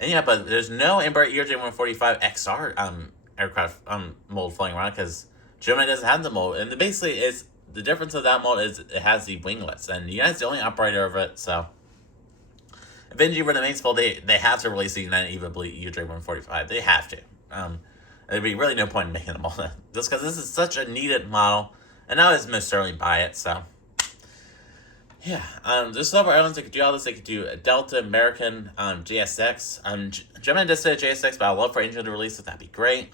And yeah, but there's no Embraer ERJ 145 XR aircraft mold floating around because Gemini doesn't have the mold. And basically, the difference of that mold is it has the winglets, and United's the only operator of it. So if NG were the main mold, they have to release the United ERJ 145. They have to. There'd be really no point in making them all that, just because this is such a needed model, and I would most certainly buy it. So yeah, there's several airlines that could do all this. They could do a Delta, American, JSX. Gemini does say JSX, but I'd love for Angel to release it. That'd be great.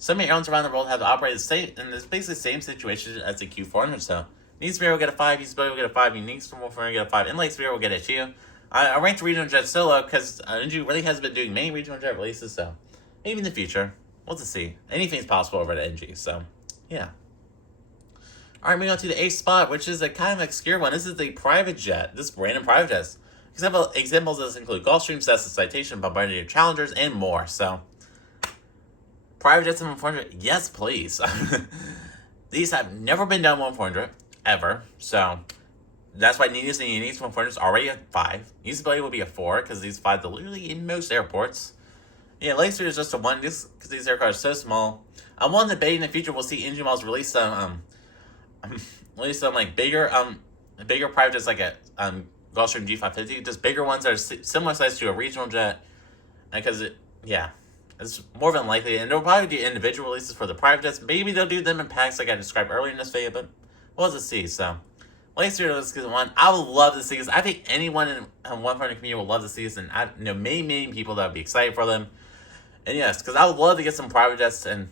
So many airlines around the world have operated the same, and it's basically the same situation as the Q400. So Nissan will get a 5, Usability will get a 5, Unique 140 will get a 5, and Lightspeed will get a 2. I ranked regional jet so low because NG really hasn't been doing many regional jet releases. So maybe in the future, we'll just see. Anything's possible over at NG. So yeah. All right, moving on to the 8th spot, which is a kind of obscure one. This is the private jet. This random private jet. Examples of this include Gulfstreams, Cessna, Citations, Bombardier, Challengers, and more. So, private jets in 140, yes, please. These have never been done 140 ever. So, that's why Needus and Unique 140 is already a 5. Usability will be a 4 because these 5 are literally in most airports. Yeah, Lightspeed is just a 1 just because these aircraft are so small. I'm one debate in the future we'll see engine models release some like bigger private jets like a Gulfstream G550, just bigger ones that are similar size to a regional jet, because it's more than likely, and they'll probably do individual releases for the private jets. Maybe they'll do them in packs like I described earlier in this video, but we'll just see. So Lightspeed is one I would love to see this. I think anyone in 140 community will love to see this, and I know many people that would be excited for them. And yes, because I would love to get some private jets, and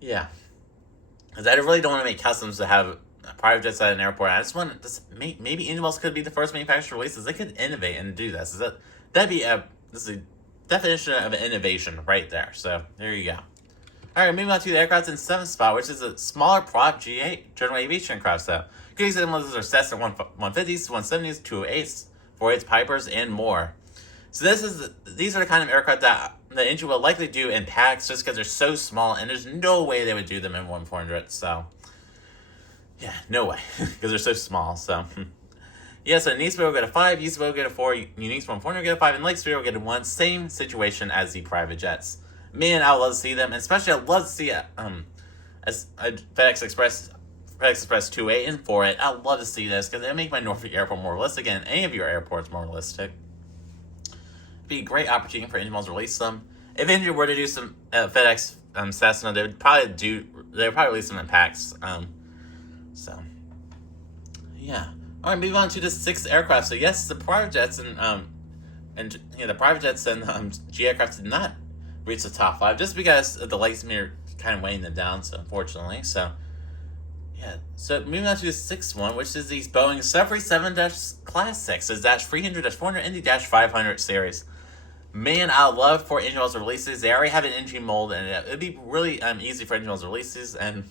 yeah. Because I really don't want to make customs to have private jets at an airport. I just want to maybe Angel Molds could be the first manufacturer releases. They could innovate and do this. That'd be this is a definition of innovation right there. So there you go. All right, moving on to the aircraft in 7th spot, which is a smaller prop G8 general aviation aircraft. So good examples are Cessna 150s, 170s, 208s, 408s, Pipers, and more. So these are the kind of aircraft that the engine will likely do in packs just because they're so small, and there's no way they would do them in 1-400. So, yeah, no way, because they're so small. So, yeah, so Nice will get a 5, East will get a 4, Unique 1-400 will get a 5, and Lake Superior will get a 1. Same situation as the private jets. Man, I would love to see them, and especially I'd love to see as a FedEx Express 2A and 4A. I'd love to see this because it make my Norfolk Airport more realistic, and any of your airports more realistic. Be a great opportunity for engine models to release them. If engine were to do some FedEx Cessna, they would probably release them in packs. So yeah. All right, moving on to the 6th aircraft. So yes, the private jets and G aircraft did not reach the top 5 just because of the legs mirror kind of weighing them down. So unfortunately, yeah. So moving on to the 6th one, which is these Boeing 737 Class 6, so -300, -400, and the -500 series. Man, I love for engine models releases. They already have an engine mold, and it'd be really easy for engine models releases. And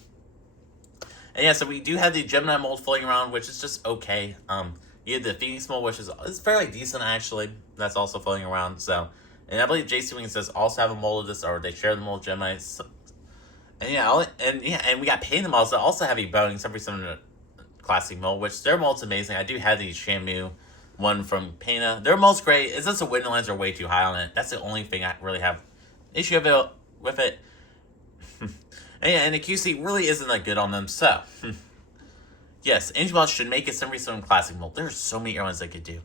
yeah, so we do have the Gemini mold floating around, which is just okay. You have the Phoenix mold, which is fairly decent actually. That's also floating around. So, and I believe JC Wings does also have a mold of this, or they share the mold with Gemini. So, and we got Payne models that also have a Boeing 737 Classic mold, which their mold's amazing. I do have the Shamu one from Pena. Their mold's great. It's just the window lines are way too high on it. That's the only thing I really have issue with it. And the QC really isn't that good on them. So, yes, engine mods should make a 737 Classic mold. There's so many airlines they could do.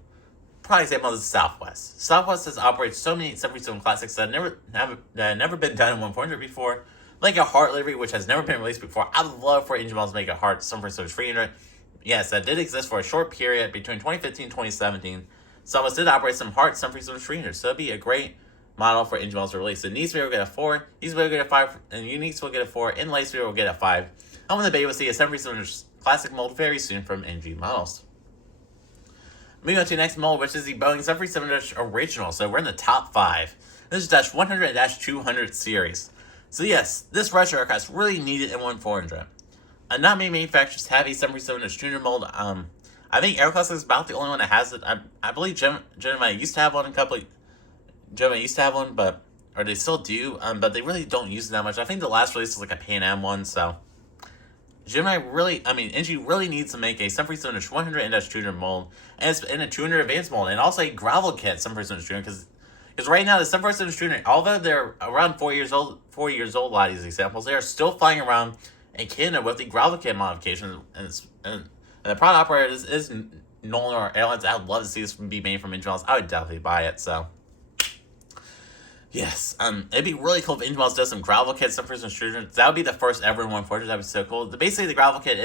Probably example is Southwest. Southwest has operated so many 737 Classics that have never been done in 1-400 before. Like a Heart livery, which has never been released before. I'd love for engine mods to make a Heart 737-300. Yes, that did exist for a short period between 2015 and 2017. Southwest did operate some Heart 737-300, so it'd be a great model for engine models to release. So Nice will get a 4, East will get a 5, and Uniques will get a 4, and Light will get a 5. I'm going to be able to see a 737 Classic mold very soon from NG models. Moving on to the next mold, which is the Boeing 737 Original. So we're in the top 5. This is -100 and -200 series. So yes, this retro aircraft is really needed in 1-400. Not many manufacturers have a 737-200 mold. I think Airclass is about the only one that has it. I believe Gemini used to have one. Gemini used to have one, or they still do. But they really don't use it that much. I think the last release was like a Pan Am one. So NG really needs to make a 737-100 and -200 mold, and a 200 advanced mold, and also a gravel kit 737-200 because right now the 737-200, although they're around 4 years old, a lot of these examples, they are still flying around in Canada with the gravel kit modifications, and the product operator is Nolan or Airlines. I'd love to see this be made from engine models. I would definitely buy it. So yes, it'd be really cool if engine models does some gravel kit, some person extrusion. That would be the first ever in 1-400. That'd be so cool. Basically, the gravel kit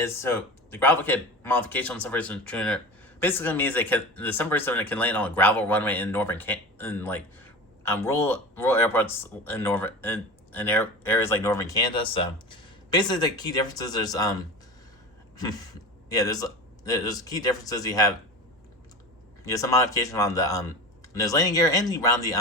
modification on some person extruder basically means the 737 can land on a gravel runway in rural airports in areas like northern Canada. So basically, the key differences there's there's key differences. You have some modification on the nose landing gear and around the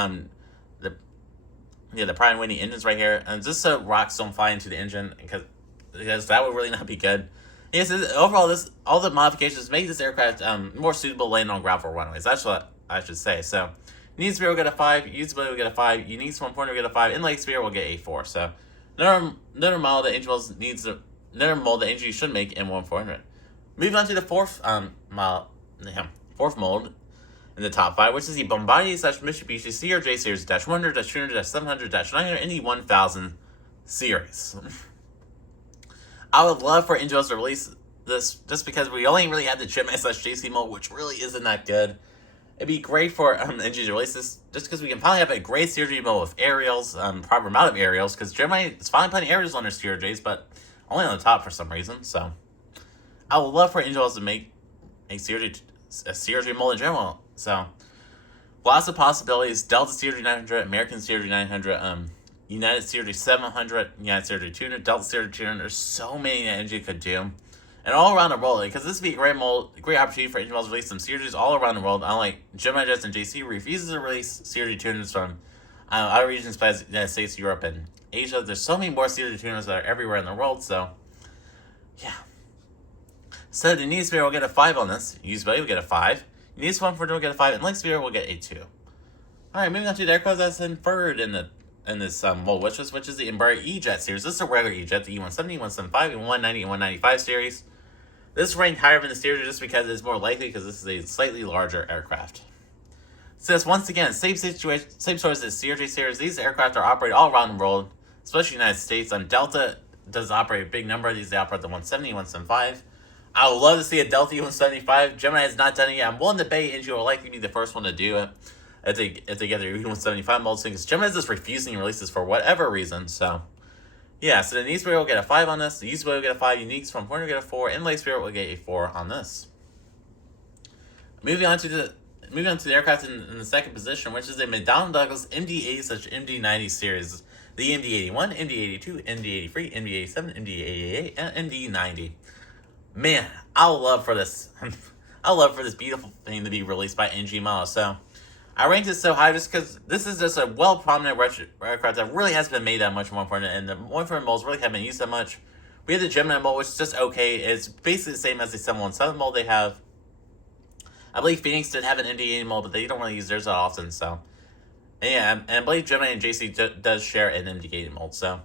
prime wing engines right here, and just so rocks don't fly into the engine because that would really not be good. Yes, overall, all the modifications make this aircraft more suitable to land on gravel runways. That's what I should say. So, Needs Spear will get a 5, Usability will get a 5, Unique 1.0 will get a 5, and Lake Spear will get a 4. So, another mold that NG should make in 1-400. Moving on to the fourth mold in the top 5, which is the Bombardier / Mitsubishi CRJ series -100, -200, -700, -900, and the 1000 series. I would love for engine models to release this just because we only really have the Gemini / JC mold, which really isn't that good. It'd be great for engine to release this just because we can finally have a great CRJ mold with aerials, proper amount of aerials, because Gemini is finally putting aerials on their CRJs, but only on the top for some reason. So I would love for engine models to make a CRJ mold in general. So lots of possibilities. Delta CRJ 900, American CRJ 900, United CRJ 700, United CRJ 200, Delta CRJ 200. There's so many that NG could do. And all around the world, because this would be a great opportunity for engine models to release some CRJs all around the world. Unlike Gemini Jets and JC refuses to release CRJ 200s from other regions besides the United States, Europe, and Asia. There's so many more CRJ 200s that are everywhere in the world, so yeah. So the Need Spear will get a 5 on this. Usability will get a 5. Unique 1.0 will get a 5, and Lake Spear will get a 2. Alright, moving on to the aircraft that's in third in this Mold Wishlist, which is the Embraer E Jet series. This is a regular E Jet, the E170, E175, E190, and 195 series. This is ranked higher than the series just because it's more likely because this is a slightly larger aircraft. So it's once again, same situation, same sort as the CRJ series. These aircraft are operated all around the world, especially the United States. Delta does operate a big number of these. They operate the 170, 175. I would love to see a Delta E175. Gemini has not done it yet. I'm willing to bet NG will likely be the first one to do it if they get their E175 mold soon, because Gemini is just refusing releases for whatever reason. So yeah, so the Knee Spirit will get a 5 on this. The Use Spirit will get a 5. Uniques from Horner will get a 4. And Lake Spirit will get a 4 on this. Moving on to the aircraft in the second position, which is a McDonnell Douglas MD-80/MD-90 series. The MD-81, MD-82, MD-83, MD-87, MD-88, and MD-90. Man, I would love for this. I love for this beautiful thing to be released by NG Model. So I ranked it so high just because this is just a well-prominent aircraft that really hasn't been made that much more important, and the 140 molds really haven't been used that much. We have the Gemini mold, which is just okay. It's basically the same as the 717 mold they have. I believe Phoenix did have an MD-80 mold, but they don't really use theirs that often, so. And yeah, and I believe Gemini and JC does share an MD-80 mold, so.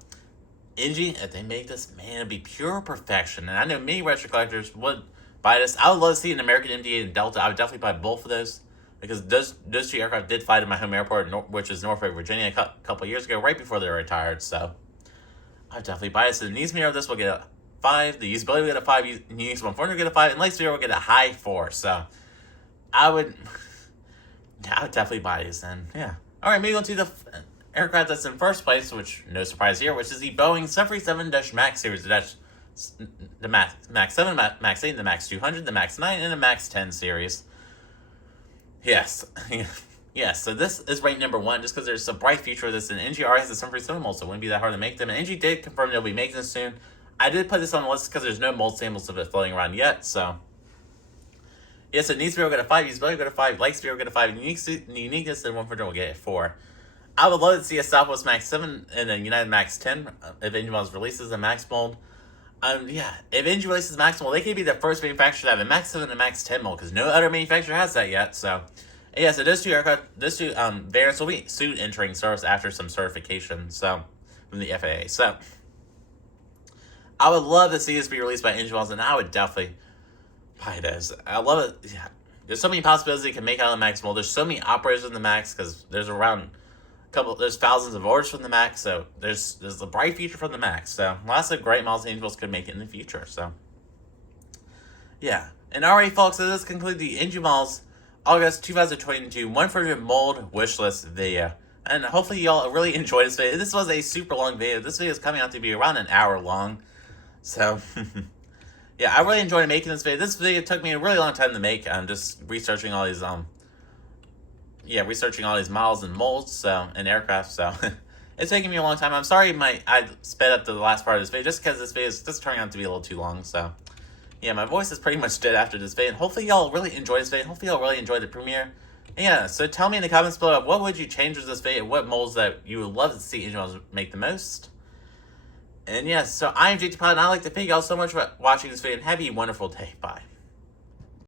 NG, if they make this, man, it'd be pure perfection. And I know many retro collectors would buy this. I would love to see an American MD-80 and Delta. I would definitely buy both of those, because those two aircraft did fight in my home airport, which is Norfolk, Virginia, a couple years ago, right before they were retired, so. I would definitely buy it. So the needs mirror of this will get a 5, the usability will get a 5, Uniques 140 will get a 5, and Light Spirit will get a high 4, so. I would definitely buy these then. Yeah. Alright, moving on to the aircraft that's in first place, which, no surprise here, which is the Boeing 737-MAX series. That's the MAX 7, MAX 8, the MAX 200, the MAX 9, and the MAX 10 series. Yes. Yes, so this is ranked number 1 just because there's a bright future of this, and NG already has the 737 mold, so it wouldn't be that hard to make them. And NG did confirm they'll be making this soon. I did put this on the list because there's no mold samples of it floating around yet, so. Yes, it needs to get a 5, usability will get a 5, Light Spirit will get a 5, uniqueness and 140 will get a 4. I would love to see a Southwest MAX 7 and a United MAX 10 if NG releases a MAX mold. Yeah, if NG releases MAX mold, they could be the first manufacturer to have a MAX 7 and a MAX 10 mold, because no other manufacturer has that yet, so. Yeah, so those two variants will be soon entering service after some certification, so, from the FAA, so. I would love to see this be released by NG Models, and I would definitely buy those. I love it. Yeah. There's so many possibilities you can make out of the MAX mold. There's so many operators in the MAX, because there's there's thousands of orders from the MAX, so there's a bright future from the MAX. So lots of great models NG Models could make it in the future. So yeah. And alright, folks, so this concludes the NG Models August 2022 100 mold wish list video. And hopefully y'all really enjoyed this video. This was a super long video. This video is coming out to be around an hour long. So yeah, I really enjoyed making this video. This video took me a really long time to make. I'm just researching all these researching all these models and molds, so, and aircraft, so it's taking me a long time. I'm sorry I sped up to the last part of this video just because this video is just turning out to be a little too long, so yeah, my voice is pretty much dead after this video. And hopefully y'all really enjoyed this video. Hopefully y'all really enjoyed the premiere. And yeah, so tell me in the comments below, what would you change with this video? What molds that you would love to see NG Models make the most? And yeah, so I am JT Pod, and I'd like to thank y'all so much for watching this video, and have a wonderful day. Bye.